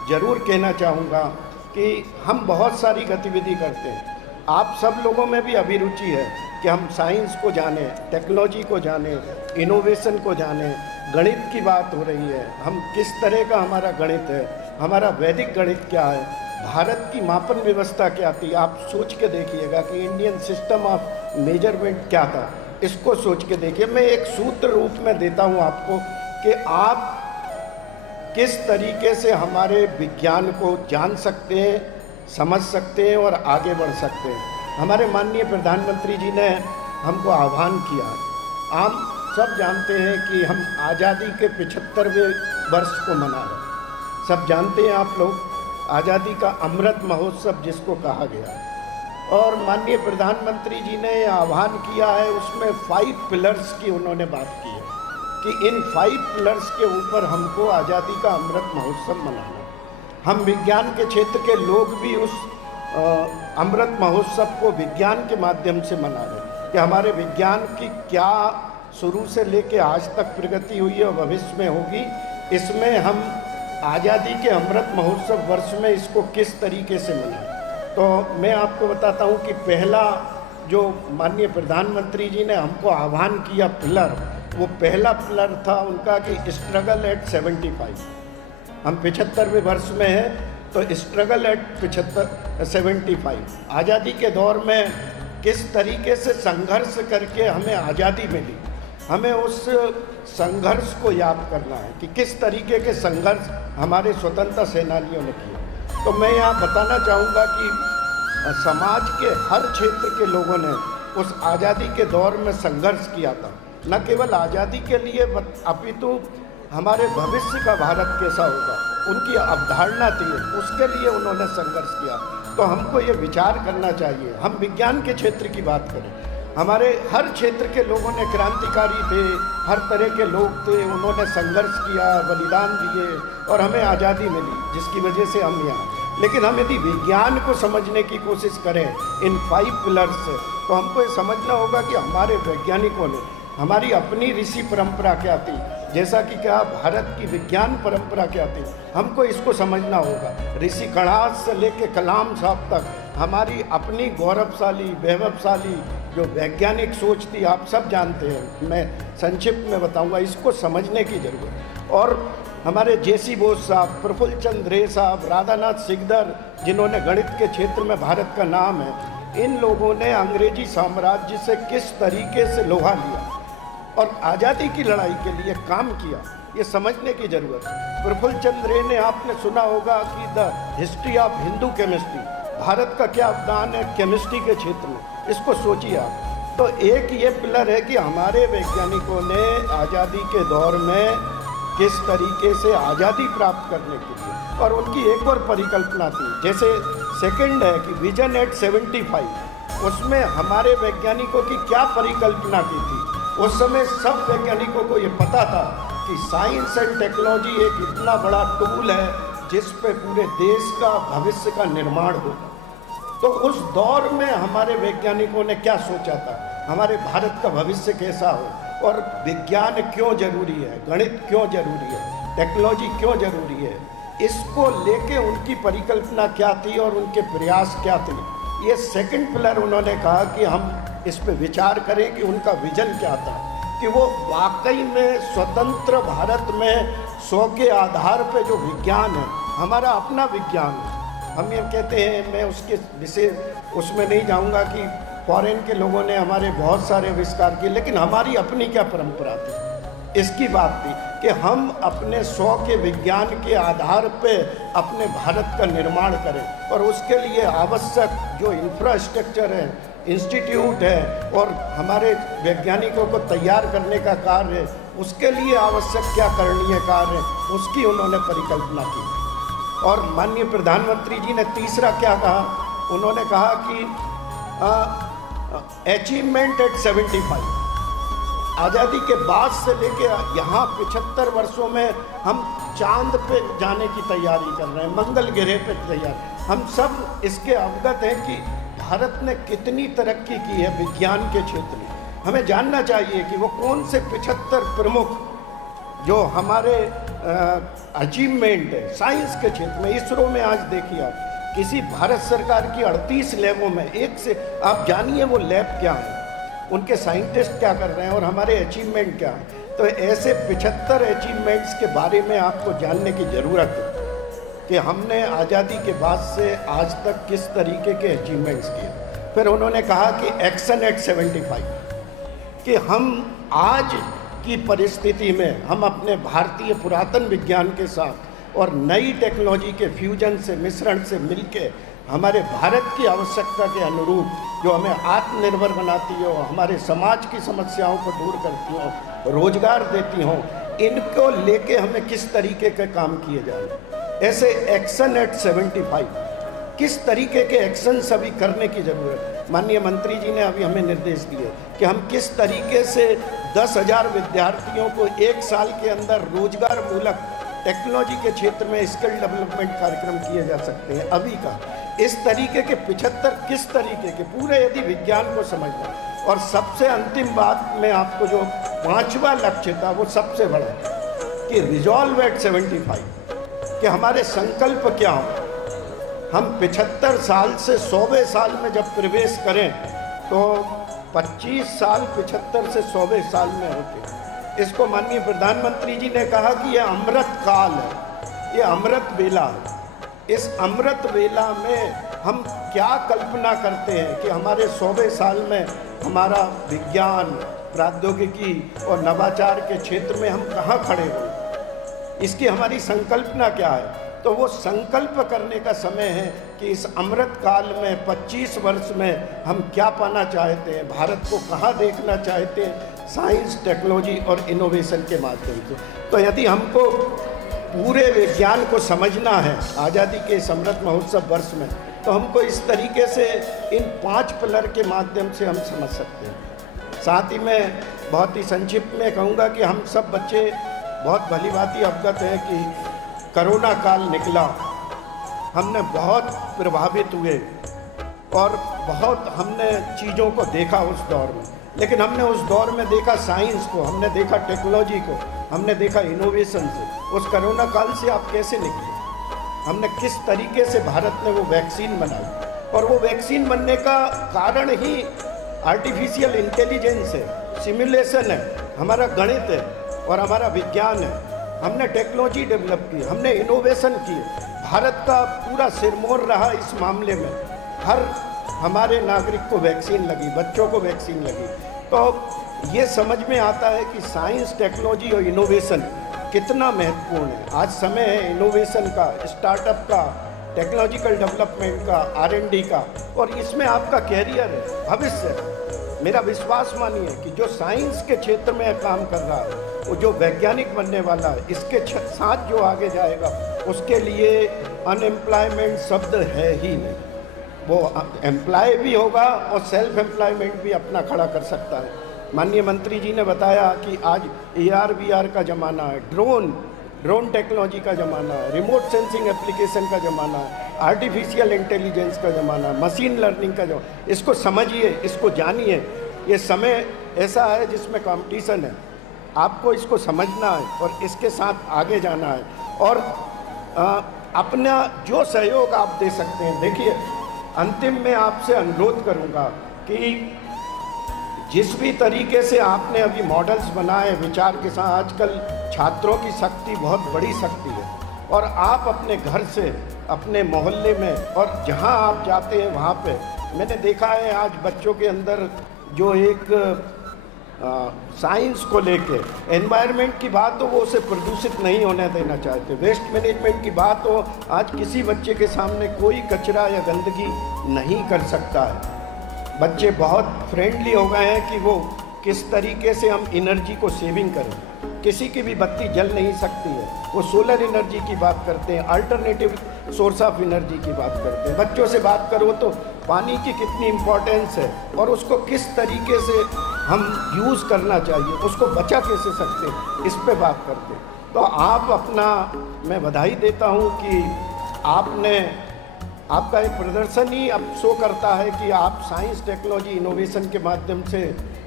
ज़रूर कहना चाहूँगा कि हम बहुत सारी गतिविधि करते हैं। आप सब लोगों में भी अभिरुचि है कि हम साइंस को जानें, टेक्नोलॉजी को जानें, इनोवेशन को जानें। गणित की बात हो रही है, हम किस तरह का हमारा गणित है, हमारा वैदिक गणित क्या है, भारत की मापन व्यवस्था क्या थी। आप सोच के देखिएगा कि इंडियन सिस्टम ऑफ मेजरमेंट क्या था, इसको सोच के देखिए। मैं एक सूत्र रूप में देता हूँ आपको कि आप किस तरीके से हमारे विज्ञान को जान सकते हैं, समझ सकते हैं और आगे बढ़ सकते हैं। हमारे माननीय प्रधानमंत्री जी ने हमको आह्वान किया। आप सब जानते हैं कि हम आज़ादी के 75वें वर्ष को मना रहे हैं। सब जानते हैं आप लोग, आज़ादी का अमृत महोत्सव जिसको कहा गया। और माननीय प्रधानमंत्री जी ने आह्वान किया है, उसमें 5 पिलर्स की उन्होंने बात की है कि इन 5 पिलर्स के ऊपर हमको आज़ादी का अमृत महोत्सव मनाना। हम विज्ञान के क्षेत्र के लोग भी उस अमृत महोत्सव को विज्ञान के माध्यम से मना रहे हैं कि हमारे विज्ञान की क्या शुरू से लेके आज तक प्रगति हुई है और भविष्य में होगी। इसमें हम आज़ादी के अमृत महोत्सव वर्ष में इसको किस तरीके से मनाएं। तो मैं आपको बताता हूँ कि पहला जो माननीय प्रधानमंत्री जी ने हमको आह्वान किया पिलर, वो पहला पिलर था उनका कि स्ट्रगल एट 75। हम 75वें वर्ष में हैं, तो स्ट्रगल एट 75 आज़ादी के दौर में किस तरीके से संघर्ष करके हमें आज़ादी मिली, हमें उस संघर्ष को याद करना है कि किस तरीके के संघर्ष हमारे स्वतंत्रता सेनानियों ने किए। तो मैं यहाँ बताना चाहूँगा कि समाज के हर क्षेत्र के लोगों ने उस आज़ादी के दौर में संघर्ष किया था। न केवल आज़ादी के लिए अपितु हमारे भविष्य का भारत कैसा होगा, उनकी अवधारणा थी, उसके लिए उन्होंने संघर्ष किया। तो हमको ये विचार करना चाहिए। हम विज्ञान के क्षेत्र की बात करें, हमारे हर क्षेत्र के लोगों ने क्रांतिकारी थे, हर तरह के लोग थे, उन्होंने संघर्ष किया, बलिदान दिए और हमें आज़ादी मिली, जिसकी वजह से हम यहाँ। लेकिन हम यदि विज्ञान को समझने की कोशिश करें इन 5 पिलर्स से, तो हमको ये समझना होगा कि हमारे वैज्ञानिकों ने, हमारी अपनी ऋषि परंपरा क्या थी, जैसा कि क्या भारत की विज्ञान परंपरा क्या थी, हमको इसको समझना होगा। ऋषि कणाद से लेके कलाम साहब तक हमारी अपनी गौरवशाली वैभवशाली जो वैज्ञानिक सोच थी, आप सब जानते हैं। मैं संक्षिप्त में बताऊंगा, इसको समझने की जरूरत। और हमारे जेसी बोस साहब, प्रफुल्ल चंद्र रे साहब, राधानाथ सिकदर, जिन्होंने गणित के क्षेत्र में भारत का नाम है, इन लोगों ने अंग्रेजी साम्राज्य से किस तरीके से लोहा लिया और आज़ादी की लड़ाई के लिए काम किया, ये समझने की जरूरत है। प्रफुल्ल चंद्र रे ने, आपने सुना होगा कि the history of Hindu chemistry, Bharat का क्या अवदान है केमिस्ट्री के क्षेत्र में, इसको सोचिए आप। तो एक ये पिलर है कि हमारे वैज्ञानिकों ने आज़ादी के दौर में किस तरीके से आज़ादी प्राप्त करने के लिए, और उनकी एक और परिकल्पना थी। जैसे सेकंड है कि विजन एट 75, उसमें हमारे वैज्ञानिकों की क्या परिकल्पना की थी। उस समय सब वैज्ञानिकों को ये पता था कि साइंस एंड टेक्नोलॉजी एक इतना बड़ा टूल है जिस पे पूरे देश का भविष्य का निर्माण होगा। तो उस दौर में हमारे वैज्ञानिकों ने क्या सोचा था, हमारे भारत का भविष्य कैसा हो और विज्ञान क्यों जरूरी है, गणित क्यों जरूरी है, टेक्नोलॉजी क्यों जरूरी है, इसको लेके उनकी परिकल्पना क्या थी और उनके प्रयास क्या थे। ये सेकंड पिलर उन्होंने कहा कि हम इस पे विचार करें कि उनका विजन क्या था, कि वो वाकई में स्वतंत्र भारत में 100 के आधार पे जो विज्ञान है, हमारा अपना विज्ञान है। हम ये कहते हैं, मैं उसके विशेष उसमें नहीं जाऊंगा कि फॉरेन के लोगों ने हमारे बहुत सारे आविष्कार किए, लेकिन हमारी अपनी क्या परंपरा थी, इसकी बात थी कि हम अपने 100 के विज्ञान के आधार पे अपने भारत का निर्माण करें और उसके लिए आवश्यक जो इंफ्रास्ट्रक्चर है, इंस्टीट्यूट है और हमारे वैज्ञानिकों को तैयार करने का कार्य है, उसके लिए आवश्यक क्या करणीय कार्य है, उसकी उन्होंने परिकल्पना की। और माननीय प्रधानमंत्री जी ने तीसरा क्या कहा, उन्होंने कहा कि अचीवमेंट एट 75, आज़ादी के बाद से लेके यहाँ 75 वर्षों में हम चांद पे जाने की तैयारी कर रहे हैं, मंगल ग्रह पे तैयारी। हम सब इसके अवगत हैं कि भारत ने कितनी तरक्की की है विज्ञान के क्षेत्र में। हमें जानना चाहिए कि वो कौन से 75 प्रमुख जो हमारे अचीवमेंट है साइंस के क्षेत्र में। इसरो में आज देखिए आप, किसी भारत सरकार की 38 लैबों में एक से आप जानिए वो लैब क्या है, उनके साइंटिस्ट क्या कर रहे हैं और हमारे अचीवमेंट क्या है। तो ऐसे 75 अचीवमेंट्स के बारे में आपको जानने की ज़रूरत है कि हमने आज़ादी के बाद से आज तक किस तरीके के अचीवमेंट्स किए। फिर उन्होंने कहा कि एक्शन एट 75, कि हम आज की परिस्थिति में हम अपने भारतीय पुरातन विज्ञान के साथ और नई टेक्नोलॉजी के फ्यूजन से, मिश्रण से मिलके हमारे भारत की आवश्यकता के अनुरूप जो हमें आत्मनिर्भर बनाती हो, हमारे समाज की समस्याओं को दूर करती हो, रोजगार देती हो, इनको लेके हमें किस तरीके के काम किए जाए। ऐसे एक्शन एट 75, किस तरीके के एक्शन सभी करने की ज़रूरत है। माननीय मंत्री जी ने अभी हमें निर्देश दिए कि हम किस तरीके से 10,000 विद्यार्थियों को 1 साल के अंदर रोजगार मूलक टेक्नोलॉजी के क्षेत्र में स्किल डेवलपमेंट कार्यक्रम किए जा सकते हैं। अभी का इस तरीके के 75 किस तरीके के पूरे यदि विज्ञान को समझना। और सबसे अंतिम बात में आपको जो 5वां लक्ष्य था वो सबसे बड़ा कि रिजॉल्व एट 75, कि हमारे संकल्प क्या हो। हम 75 साल से 100वें साल में जब प्रवेश करें तो 25 साल 75 से 100वें साल में होते। इसको माननीय प्रधानमंत्री जी ने कहा कि यह अमृत काल है, ये अमृत वेला है। इस अमृत वेला में हम क्या कल्पना करते हैं कि हमारे 100वें साल में हमारा विज्ञान, प्रौद्योगिकी और नवाचार के क्षेत्र में हम कहाँ खड़े हों, इसकी हमारी संकल्पना क्या है। तो वो संकल्प करने का समय है कि इस अमृत काल में 25 वर्ष में हम क्या पाना चाहते हैं, भारत को कहाँ देखना चाहते हैं साइंस, टेक्नोलॉजी और इनोवेशन के माध्यम से। तो यदि हमको पूरे विज्ञान को समझना है आज़ादी के इस अमृत महोत्सव वर्ष में, तो हमको इस तरीके से इन 5 पिलर के माध्यम से हम समझ सकते हैं। साथ ही मैं बहुत ही संक्षिप्त में कहूँगा कि हम सब बच्चे बहुत भली भांति अवगत हैं कि कोरोना काल निकला, हमने बहुत प्रभावित हुए और बहुत हमने चीज़ों को देखा उस दौर में। लेकिन हमने उस दौर में देखा साइंस को, हमने देखा टेक्नोलॉजी को, हमने देखा इनोवेशन से। उस कोरोना काल से आप कैसे निकले, हमने किस तरीके से भारत ने वो वैक्सीन बनाई, और वो वैक्सीन बनने का कारण ही आर्टिफिशियल इंटेलिजेंस है, सिमुलेशन है, हमारा गणित है और हमारा विज्ञान है। हमने टेक्नोलॉजी डेवलप की, हमने इनोवेशन की। भारत का पूरा सिरमौर रहा इस मामले में। हर हमारे नागरिक को वैक्सीन लगी, बच्चों को वैक्सीन लगी। तो ये समझ में आता है कि साइंस, टेक्नोलॉजी और इनोवेशन कितना महत्वपूर्ण है। आज समय है इनोवेशन का, स्टार्टअप का, टेक्नोलॉजिकल डेवलपमेंट का, R&D का, और इसमें आपका कैरियर है, भविष्य है। मेरा विश्वास मानिए कि जो साइंस के क्षेत्र में काम कर रहा है, वो जो वैज्ञानिक बनने वाला है, इसके साथ जो आगे जाएगा, उसके लिए अनएम्प्लॉयमेंट शब्द है ही नहीं। वो एम्प्लॉय भी होगा और सेल्फ एम्प्लॉयमेंट भी अपना खड़ा कर सकता है। माननीय मंत्री जी ने बताया कि आज AR VR का ज़माना है, ड्रोन टेक्नोलॉजी का ज़माना है, रिमोट सेंसिंग एप्लीकेशन का ज़माना है, आर्टिफिशियल इंटेलिजेंस का ज़माना है, मशीन लर्निंग का ज़माना। इसको समझिए, इसको जानिए। ये समय ऐसा है जिसमें कंपटीशन है, आपको इसको समझना है और इसके साथ आगे जाना है, और अपना जो सहयोग आप दे सकते हैं। देखिए, अंतिम में आपसे अनुरोध करूंगा कि जिस भी तरीके से आपने अभी मॉडल्स बनाए विचार के साथ, आजकल छात्रों की शक्ति बहुत बड़ी शक्ति है, और आप अपने घर से, अपने मोहल्ले में और जहां आप जाते हैं वहां पे, मैंने देखा है आज बच्चों के अंदर जो एक साइंस को लेके, एनवायरनमेंट की बात हो वो उसे प्रदूषित नहीं होने देना चाहते, वेस्ट मैनेजमेंट की बात हो, आज किसी बच्चे के सामने कोई कचरा या गंदगी नहीं कर सकता है। बच्चे बहुत फ्रेंडली हो गए हैं कि वो किस तरीके से हम एनर्जी को सेविंग करें। किसी की भी बत्ती जल नहीं सकती है, वो सोलर एनर्जी की बात करते हैं, अल्टरनेटिव सोर्स ऑफ एनर्जी की बात करते हैं। बच्चों से बात करो तो पानी की कितनी इम्पोर्टेंस है और उसको किस तरीके से हम यूज़ करना चाहिए, उसको बचा कैसे सकते हैं, इस पे बात करते हैं। तो आप अपना, मैं बधाई देता हूँ कि आपका एक प्रदर्शन ही अब शो करता है कि आप साइंस, टेक्नोलॉजी, इनोवेशन के माध्यम से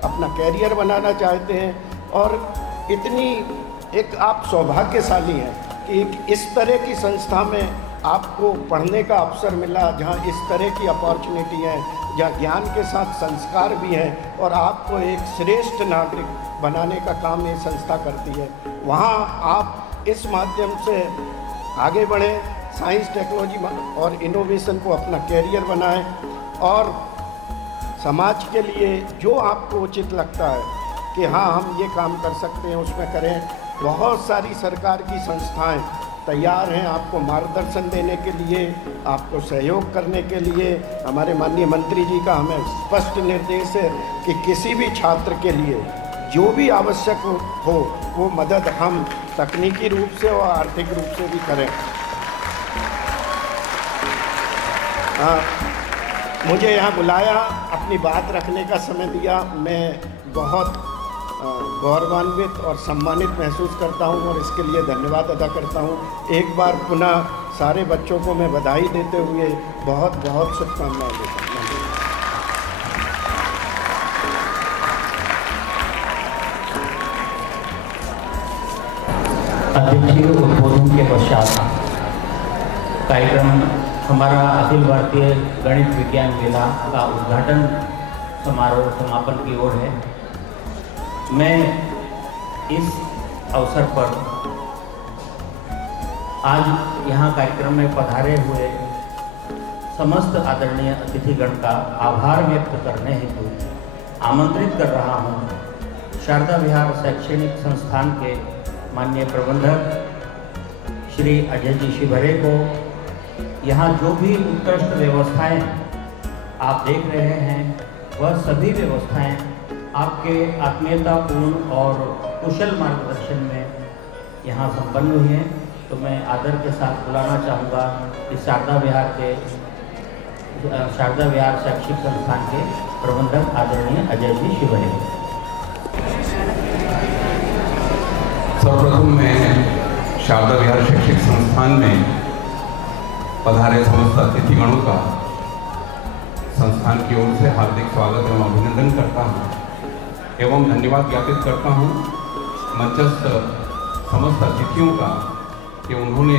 अपना कैरियर बनाना चाहते हैं, और इतनी एक आप सौभाग्यशाली हैं कि एक इस तरह की संस्था में आपको पढ़ने का अवसर मिला, जहाँ इस तरह की अपॉर्चुनिटी है, जहाँ ज्ञान के साथ संस्कार भी हैं, और आपको एक श्रेष्ठ नागरिक बनाने का काम ये संस्था करती है। वहाँ आप इस माध्यम से आगे बढ़ें, साइंस, टेक्नोलॉजी और इनोवेशन को अपना कैरियर बनाएं, और समाज के लिए जो आपको उचित लगता है कि हाँ हम ये काम कर सकते हैं, उसमें करें। बहुत सारी सरकार की संस्थाएं तैयार हैं आपको मार्गदर्शन देने के लिए, आपको सहयोग करने के लिए। हमारे माननीय मंत्री जी का हमें स्पष्ट निर्देश है कि किसी भी छात्र के लिए जो भी आवश्यक हो वो मदद हम तकनीकी रूप से और आर्थिक रूप से भी करें। मुझे यहाँ बुलाया, अपनी बात रखने का समय दिया, मैं बहुत गौरवान्वित और सम्मानित महसूस करता हूँ और इसके लिए धन्यवाद अदा करता हूँ। एक बार पुनः सारे बच्चों को मैं बधाई देते हुए बहुत बहुत शुभकामनाएं देता हूँ। अध्यक्षीय उद्बोधन के पश्चात कार्यक्रम हमारा अखिल भारतीय गणित विज्ञान मेला का उद्घाटन समारोह समापन की ओर है। मैं इस अवसर पर आज यहाँ कार्यक्रम में पधारे हुए समस्त आदरणीय अतिथिगण का आभार व्यक्त करने हेतु आमंत्रित कर रहा हूँ। शारदा विहार शैक्षणिक संस्थान के माननीय प्रबंधक श्री अजय जी शिवरे को यहाँ जो भी उत्कृष्ट व्यवस्थाएं आप देख रहे हैं वह सभी व्यवस्थाएं आपके आत्मीयतापूर्ण और कुशल मार्गदर्शन में यहाँ संपन्न हुई हैं। तो मैं आदर के साथ बुलाना चाहूँगा कि शारदा विहार शैक्षिक संस्थान के प्रबंधक आदरणीय अजय जी शिवरे। सर्वप्रथम मैं शारदा विहार शैक्षिक संस्थान में पधारे समस्त अतिथिगणों का संस्थान की ओर से हार्दिक स्वागत एवं अभिनंदन करता हूं एवं धन्यवाद ज्ञापित करता हूं मंचस्थ समस्त अतिथियों का कि उन्होंने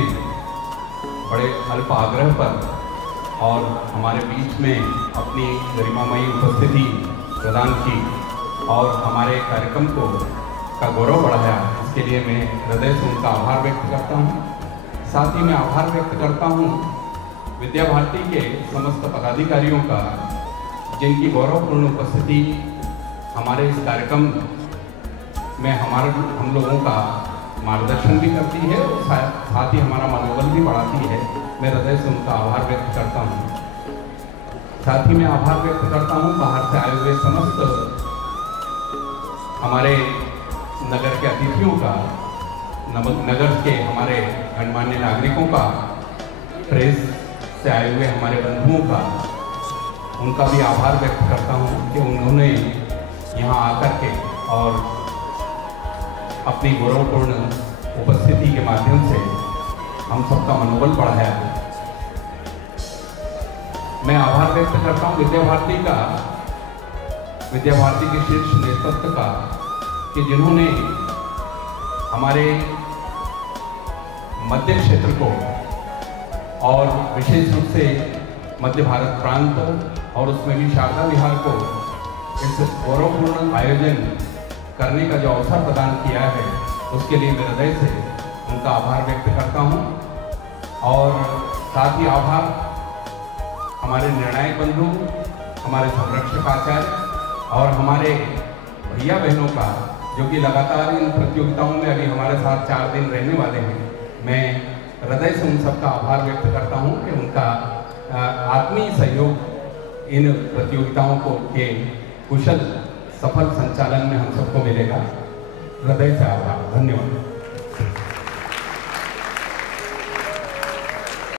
बड़े अल्प आग्रह पर और हमारे बीच में अपनी गरिमामयी उपस्थिति प्रदान की और हमारे कार्यक्रम का गौरव बढ़ाया। इसके लिए मैं हृदय से उनका आभार व्यक्त करता हूँ। साथ ही मैं आभार व्यक्त करता हूँ विद्या भारती के समस्त पदाधिकारियों का, जिनकी गौरवपूर्ण उपस्थिति हमारे इस कार्यक्रम में हम लोगों का मार्गदर्शन भी करती है और साथ ही हमारा मनोबल भी बढ़ाती है। मैं हृदय से उनका आभार व्यक्त करता हूँ। साथ ही मैं आभार व्यक्त करता हूँ बाहर से आए हुए समस्त हमारे नगर के अतिथियों का, नगर के हमारे गणमान्य नागरिकों का, प्रेस से आए हुए हमारे बंधुओं का, उनका भी आभार व्यक्त करता हूँ कि उन्होंने यहाँ आकर के और अपनी गौरवपूर्ण उपस्थिति के माध्यम से हम सबका मनोबल बढ़ाया। मैं आभार व्यक्त करता हूँ विद्या भारती के शीर्ष नेतृत्व का कि जिन्होंने हमारे मध्य क्षेत्र को और विशेष रूप से मध्य भारत प्रांत और उसमें भी शारदा विहार को इस गौरवपूर्ण आयोजन करने का जो अवसर प्रदान किया है, उसके लिए मैं हृदय से उनका आभार व्यक्त करता हूं। और साथ ही आभार हमारे निर्णायक बंधु, हमारे संरक्षक आचार्य और हमारे भैया बहनों का, जो कि लगातार इन प्रतियोगिताओं में अभी हमारे साथ 4 दिन रहने वाले हैं। मैं हृदय से उन सबका आभार व्यक्त करता हूं कि उनका आत्मीय सहयोग इन प्रतियोगिताओं के कुशल सफल संचालन में हम सबको मिलेगा। हृदय से आभार। धन्यवाद।